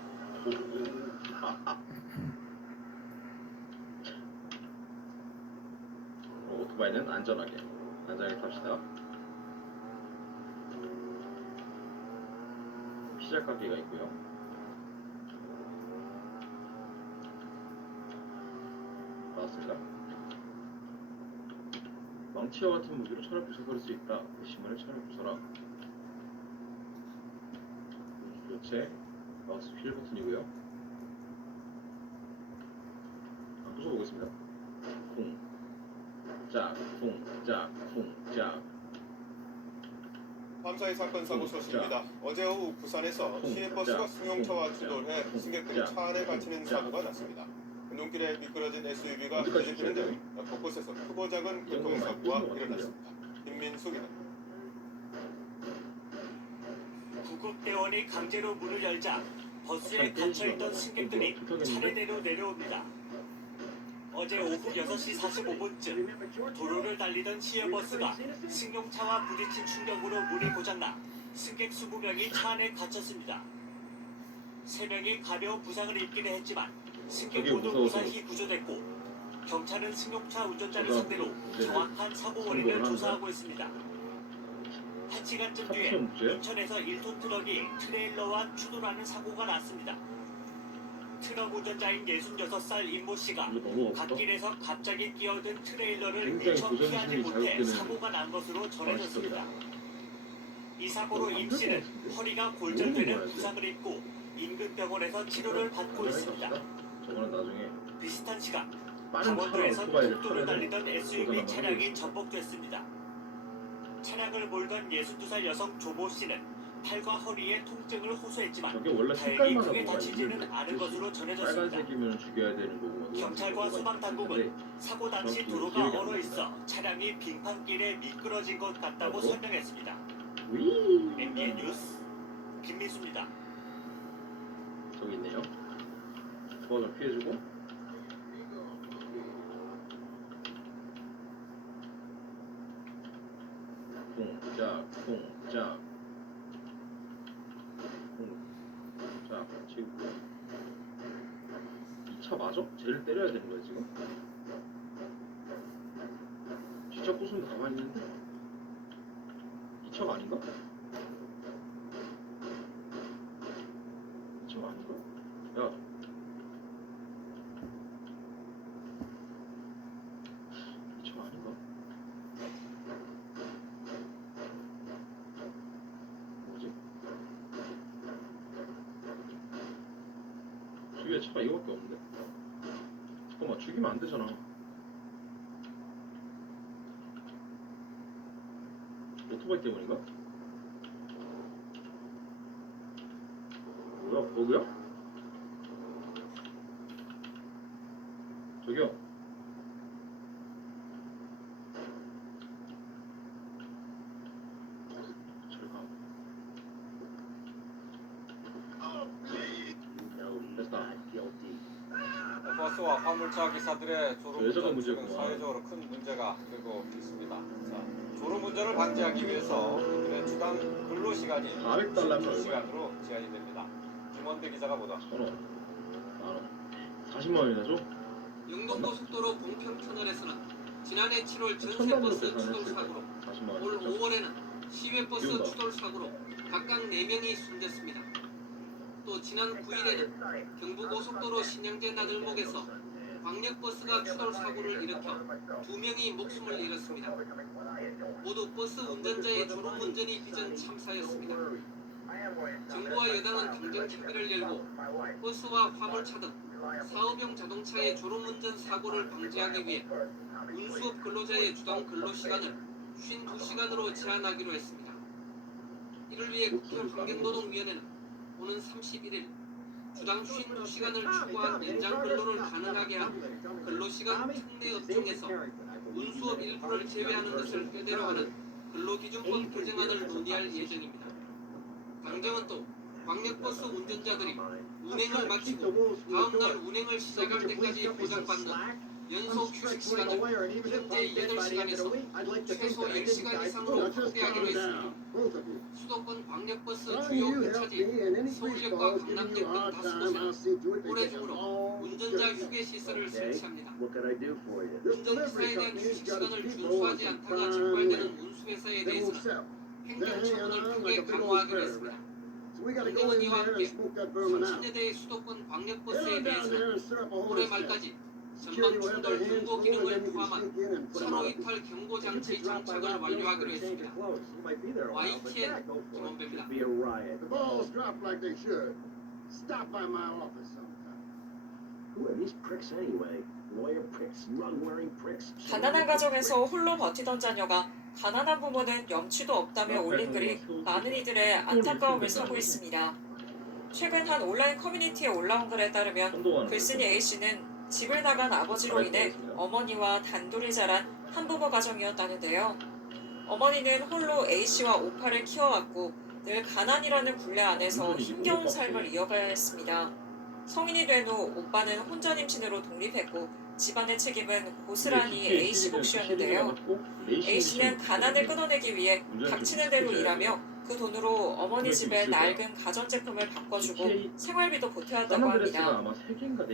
오토바이는 안전하게 탑시다. 시작하기가 있고요. 나왔습니다. 망치와 같은 무기로 차를 부숴버릴 수 있다. 의심을 차를 부숴라. 교체 마우스 휠 버튼이고요. 부숴보겠습니다. 쿵, 짝, 쿵, 짝, 쿵, 짝. 밤사이 사건 사고 소식입니다. 어제 오후 부산에서 시내버스가 승용차와 충돌해 승객들이 차 안에 갇히는 사고가 났습니다. 눈길에 미끄러진 SUV가 뒤집히는 등 곳곳에서 크고 작은 교통사고가 일어났습니다. 김민숙입니다. 구급대원이 강제로 문을 열자 버스에 갇혀있던 승객들이 차례대로 내려옵니다. 어제 오후 6시 45분쯤 도로를 달리던 시외버스가 승용차와 부딪힌 충격으로 문이 고장나 승객 20명이 차 안에 갇혔습니다. 3명이 가벼운 부상을 입기는 했지만 승객 모두 무사히 구조됐고 경찰은 승용차 운전자를 상대로 정확한 사고 원인을 조사하고 있습니다. 1시간쯤 뒤에 인천에서 1톤 트럭이 트레일러와 추돌하는 사고가 났습니다. 트럭 운전자인 66살 임모 씨가 갓길에서 갑자기 끼어든 트레일러를 미처 피하지 못해 사고가 난 것으로 전해졌습니다. 이 사고로 임 씨는 허리가 골절되는 부상을 입고 인근 병원에서 치료를 받고 있습니다. 저거는 나중에 비슷한 시간 빠른 강원도에서 오토바이를 속도를 타면 달리던 SUV 고장나면 차량이 전복됐습니다. 차량을 몰던 62살 여성 조모 씨는 팔과 허리에 통증을 호소했지만 저게 원래 다행히 색깔마다 크게 뭐가 다치지는 있는데 않은 것으로 전해졌습니다. 빨간색이면 죽여야 되는 거고 경찰과 소방당국은 사고 당시 정확히 도로가 기억이 안 얼어 나요. 있어 차량이 빙판길에 미끄러진 것 같다고 설명했습니다. 위 MBN 뉴스 김민수입니다. 저기 있네요. 저거 좀 피해주고. 쿵짝 쿵짝 쿵짝 치고. 이 차 맞아? 쟤를 때려야 되는 거야 지금? 진짜 부수면 가만히 있는데? 이 차가 아닌가? 이 차가 아닌가? 야, 이 차가 아닌가? 뭐지? 주위에 차가 이거밖에 없는데? 잠깐만, 죽이면 안 되잖아. 오토바이 때문인가? 뭐야, 버그야? 저기요. 잘 가. 됐다. 버스와 화물차 기사들의 그 여자가 졸음운전 문제구나. 최근 사회적으로 큰 문제가 되고 있습니다. 자, 졸음운전을 방지하기 위해서 그들의 주당 근로시간이 400달러면 2시간으로 제한이 됩니다. 김원대 기자가 보다. 1,000원. 10,000원. 40만 원이나 줘? 영동고속도로 봉평터널에서는 지난해 7월 1,000달러 전세버스 계산했을 추돌 때 사고로 40만 원. 올 5월에는 시외버스 비운다. 추돌 사고로 각각 4명이 숨졌습니다. 또 지난 9일에는 경부고속도로 신양제 나들목에서 광역버스가 추돌 사고를 일으켜 2명이 목숨을 잃었습니다. 모두 버스 운전자의 졸음운전이 빚은 참사였습니다. 정부와 여당은 당장 협의를 열고 버스와 화물차 등 사업용 자동차의 졸음운전 사고를 방지하기 위해 운수업 근로자의 주당 근로시간을 52시간으로 제한하기로 했습니다. 이를 위해 국회 환경노동위원회는 오는 31일 주당 52시간을 추구한 연장 근로를 가능하게 한 근로시간 특례 업종에서 운수업 일부를 제외하는 것을 뼈대로 하는 근로기준법 개정안을 논의할 예정입니다. 당정은 또 광역버스 운전자들이 운행을 마치고 다음날 운행을 시작할 때까지 보장받는 연속 휴식 시간을 현재 8시간에서 최소 10시간 이상으로 확대하기로 했습니다. 수도권 광역버스 주요 근처지 서울역과 강남역 등 다수 곳에는 올해 중으로 운전자 휴게 시설을 설치합니다. 운전기사에 대한 휴식 시간을 준수하지 않다가 적발되는 운수회사에 대해서는 행정처분을 크게 강화하기로 했습니다. 국민은 이와 함께 30여 대의 수도권 광역버스에 대해서는 올해 말까지 전방 충돌 경고 기능을 포함한 차로 이탈 경고 장치 장착을 완료하기로 했습니다. YTN 김원배입니다. The balls drop like they should. Stop by my office sometime. Who are these pricks anyway? Lawyer pricks, rug-wearing pricks. 가난한 가정에서 홀로 버티던 자녀가 가난한 부모는 염치도 없다며 올린 글이 많은 이들의 안타까움을 사고 있습니다. 최근 한 온라인 커뮤니티에 올라온 글에 따르면 글쓴이 A씨는 집을 나간 아버지로 인해 어머니와 단둘이 자란 한부모 가정이었다는데요. 어머니는 홀로 A씨와 오빠를 키워왔고 늘 가난이라는 굴레 안에서 힘겨운 삶을 이어가야 했습니다. 성인이 된 후 오빠는 혼전 임신으로 독립했고 집안의 책임은 고스란히 A씨 몫이었는데요. A씨는 가난을 끊어내기 위해 닥치는 대로 일하며 그 돈으로 어머니 집에 낡은 가전제품을 바꿔주고 생활비도 보태왔다고 합니다.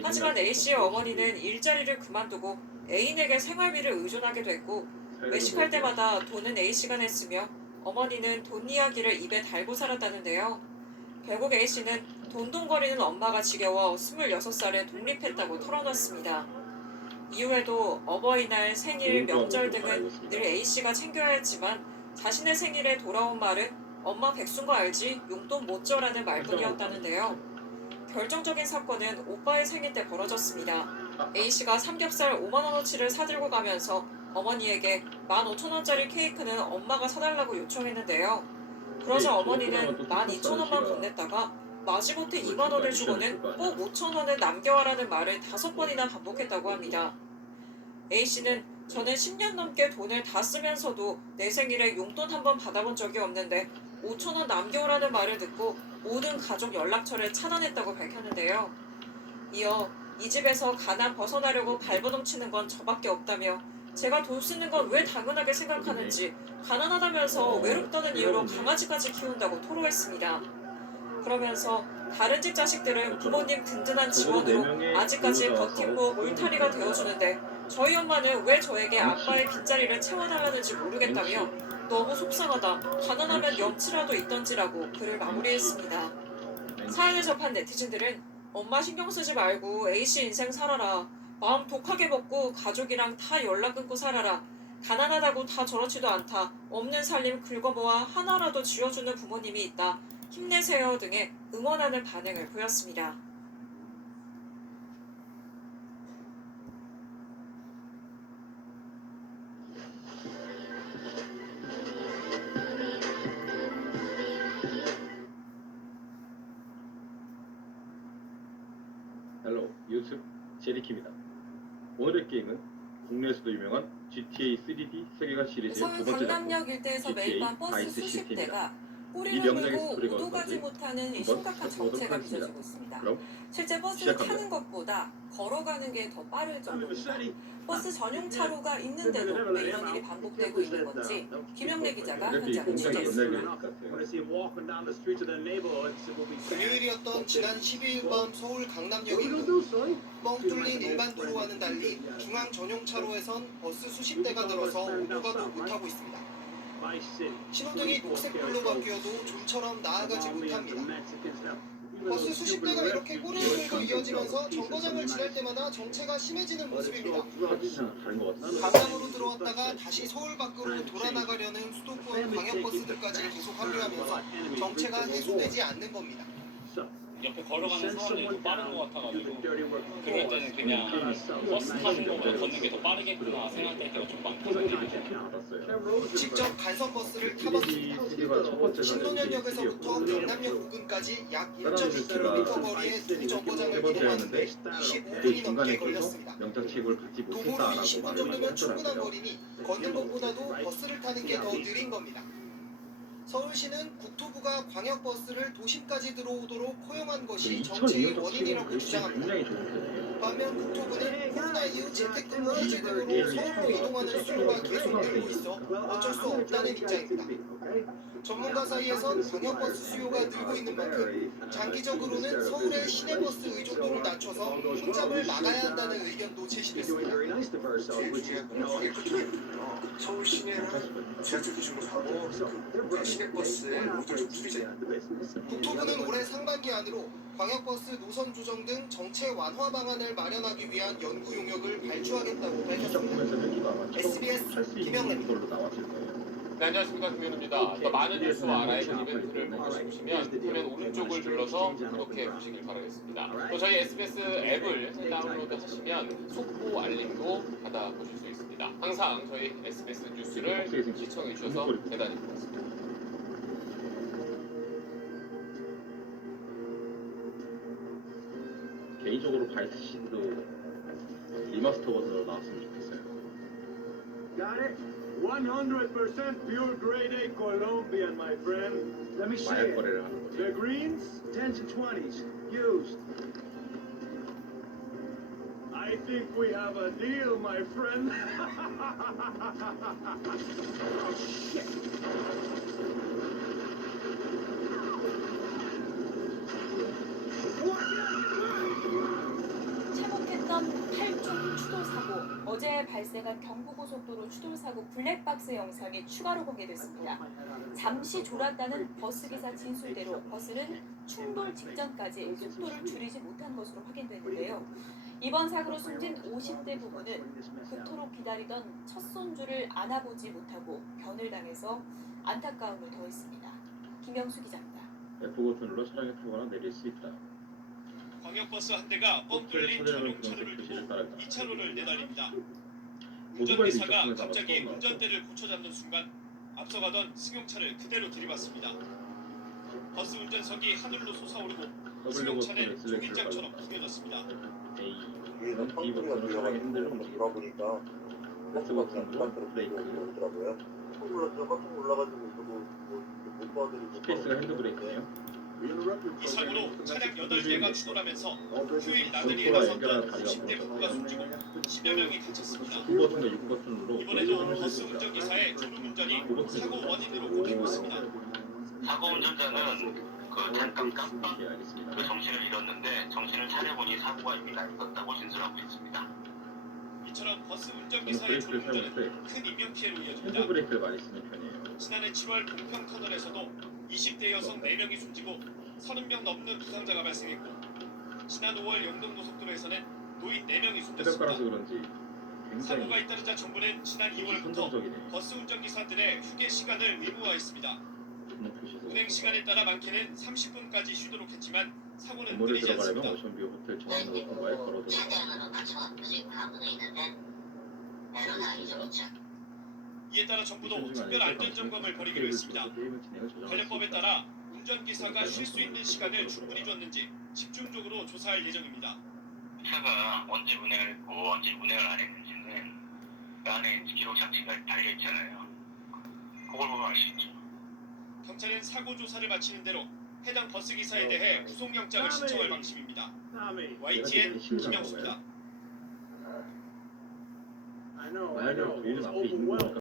하지만 A씨의 어머니는 일자리를 그만두고 애인에게 생활비를 의존하게 됐고 외식할 때마다 돈은 A씨가 냈으며 어머니는 돈 이야기를 입에 달고 살았다는데요. 결국 A씨는 돈돈거리는 엄마가 지겨워 26살에 독립했다고 털어놨습니다. 이후에도 어버이날, 생일, 명절 등은 늘 A씨가 챙겨야 했지만 자신의 생일에 돌아온 말은 엄마 백수인 거 알지? 용돈 못 줘라는 말뿐이었다는데요. 결정적인 사건은 오빠의 생일 때 벌어졌습니다. A씨가 삼겹살 5만원어치를 사들고 가면서 어머니에게 15,000원짜리 케이크는 엄마가 사달라고 요청했는데요. 그러자 어머니는 12,000원만 건넸다가 마지못해 2만원을 주고는 꼭 5,000원은 남겨와라는 말을 5번이나 반복했다고 합니다. A씨는 저는 10년 넘게 돈을 다 쓰면서도 내 생일에 용돈 한 번 받아본 적이 없는데 5,000원 남겨오라는 말을 듣고 모든 가족 연락처를 차단했다고 밝혔는데요. 이어 이 집에서 가난 벗어나려고 발버둥 치는 건 저밖에 없다며 제가 돈 쓰는 건 왜 당연하게 생각하는지 가난하다면서 외롭다는 이유로 강아지까지 키운다고 토로했습니다. 그러면서 다른 집 자식들은 부모님 든든한 지원으로 아직까지 버팀목 울타리가 되어주는데 저희 엄마는 왜 저에게 아빠의 빈자리를 채워달라는지 모르겠다며 너무 속상하다, 가난하면 염치라도 있던지라고 글을 마무리했습니다. 사연을 접한 네티즌들은 엄마 신경 쓰지 말고 A씨 인생 살아라, 마음 독하게 먹고 가족이랑 다 연락 끊고 살아라, 가난하다고 다 저렇지도 않다, 없는 살림 긁어모아 하나라도 쥐어주는 부모님이 있다, 힘내세요 등의 응원하는 반응을 보였습니다. 헬로 유튜브 제리키입니다. 오늘의 게임은 국내에서도 유명한 GTA 3D 세계관 시리즈의 서울 두 번째 작품 강남역 일대에서 GTA 매입한 버스 바이스 수십 시스템입니다. 대가 이 꼬리를 명작의 물고 스토리가 오도 가지 어떤지 못하는 한번 심각한 살펴보도록 정체가 하겠습니다. 빚어지고 있습니다. 그럼 실제 버스를 시작합니다. 타는 것보다 걸어가는 게 더 빠를 정도입니다. 버스 전용 차로가 있는데도 왜 이런 일이 반복되고 있는 건지 김영래 기자가 이렇게 현장을 굉장히 옛날 취재했습니다. 게임 같아요. 금요일이었던 지난 12일 밤 서울 강남역 인근 뻥 뚫린 일반 도로와는 달리 중앙 전용 차로에선 버스 수십 대가 늘어서 오도 가도 못하고 있습니다. 신호등이 녹색불로 바뀌어도 좀처럼 나아가지 못합니다. 버스 수십 대가 이렇게 꼬리를 물고 이어지면서 정거장을 지날 때마다 정체가 심해지는 모습입니다. 강남으로 들어왔다가 다시 서울 밖으로 돌아 나가려는 수도권 광역버스들까지 계속 합류하면서 정체가 해소되지 않는 겁니다. 옆에 걸어가는 사람들이 더 빠른 것 같아가지고 그럴 때는 그냥 버스 타는 거보다 걷는 게 더 빠르겠구나 생각될 때가 좀 많거든요. 직접 간선 버스를 타봤습니다. 신논현역에서부터 강남역 부근까지 약 1.2km 거리의 두 정거장을 이동하는데 25분이 넘게 걸렸습니다. 명작책을 갖지 도보로 못했다라고 20분 말을 정도면 충분한 하더라고요. 거리니 걷는 것보다도 버스를 타는 게 더 느린 겁니다. 서울시는 국토부가 광역버스를 도심까지 들어오도록 허용한 것이 정체의 원인이라고 주장합니다. 반면 국토부는 코로나 이후 재택근무 해제 등으로 서울로 이동하는 수요가 계속 늘고 있어 어쩔 수 없다는 입장입니다. 전문가 사이에선 광역버스 수요가 늘고 있는 만큼 장기적으로는 서울의 시내버스 의존도를 낮춰서 혼잡을 막아야 한다는 의견도 제시됐습니다. 서울 시내는 지하철 기준으로 하고 시내버스의 모듈 좀 줄이자. 국토부는 올해 상반기 안으로 광역버스 노선 조정 등 정체 완화 방안을 마련하기 위한 연구 용역을 발주하겠다고 밝혔습니다. SBS 김영래입니다. 네, 안녕하십니까, 김현우입니다. 더 많은 뉴스와 라이브 이벤트를 보고 싶으시면 화면 오른쪽을 눌러서 구독해 보시길 바라겠습니다. 또 저희 SBS 앱을 다운로드 하시면 속보 알림도 받아보실 수 있습니다. 항상 저희 SBS 뉴스를 시청해 주셔서 대단히 고맙습니다. 개인적으로 바이스 시도 리마스터 버전으로 나왔으면 좋겠어요. Got it? 100% pure grade A Colombian, my friend. Let me see 마약 it. 거래를 하는 거죠. The greens, 10s and 20s, used. I think we have a deal, my friend. Oh, shit. 참혹했던 8종 추돌 사고. 어제 발생한 경부고속도로 추돌 사고 블랙박스 영상이 추가로 공개됐습니다. 잠시 졸았다는 버스기사 진술대로 버스는 충돌 직전까지 속도를 줄이지 못한 것으로 확인됐는데요. 이번 사고로 숨진 50대 부부는 그토록 기다리던 첫 손주를 안아보지 못하고 변을 당해서 안타까움을 더했습니다. 김영수 기자입니다. F 버튼 눌러 차량에 타거나 내릴 수 있다. 광역버스 한 대가 뻥 뚫린 전용 차로를 두고 2차로를 내달립니다. 모두가 운전기사가 이제 갑자기 잡았고, 운전대를 고쳐잡는 순간 앞서가던 승용차를 그대로 들이받습니다. 버스 운전석이 하늘로 솟아오르고 승용차는 종이장처럼 구겨졌습니다. A, B 버튼으로 차량의 핸들을 움직인다. X 버튼으로 브레이크, 더라고요. 깜짝 놀라가지고 저도 못 봐드리고. 스페이스가 핸드브레이크네요. 이 사고로 차량 8대가 추돌하면서 휴일 나들이에 나섰던 30대 부부가 숨지고 10여 명이 다쳤습니다. 9버튼과 6버튼으로 이번에도 버스 운전기사의 졸음운전이 사고 원인으로 꼽히고 있습니다. 사고 운전자는 잠깐 깜빡 정신을 잃었는데 정신을 차려보니 사고가 이미 나 있었다고 진술하고 있습니다. 이처럼 버스 운전기사의 졸음운전은 큰 인명피해로 이어집니다. 핸드브레이크를 많이 쓰는 편이에요. 지난해 7월 동평터널에서도 20대 여성 4명이 숨지고 30명 넘는 부상자가 발생했고 지난 5월 영동고속도로에서는 노인 4명이 새벽가라서 숨졌습니다. 그런지 굉장히 사고가 잇따르자 정부는 지난 2월부터 버스 운전기사들의 휴게 시간을 의무화했습니다. 운행 시간에 따라 많게는 30분까지 쉬도록 했지만 사고는 건물에 끊이지 들어가려면 않습니다. 오션뷰 호텔 정원로 통과에 걸어 들어가. 이에 따라 정부도 특별 안전점검을 벌이기로 했습니다. 관련법에 따라 운전기사가 쉴 수 있는 시간을 충분히 줬는지 집중적으로 조사할 예정입니다. 차가 언제 운행을 했고 언제 운행을 안 했는지는 그 안에 기록 자체가 달려있잖아요. 그걸 보면 알 수 있죠. 경찰은 사고 조사를 마치는 대로 해당 버스 기사에 대해 구속영장을 신청할 방침입니다. YTN 김영수입니다. 만약에 우리는 앞에 있는 거니까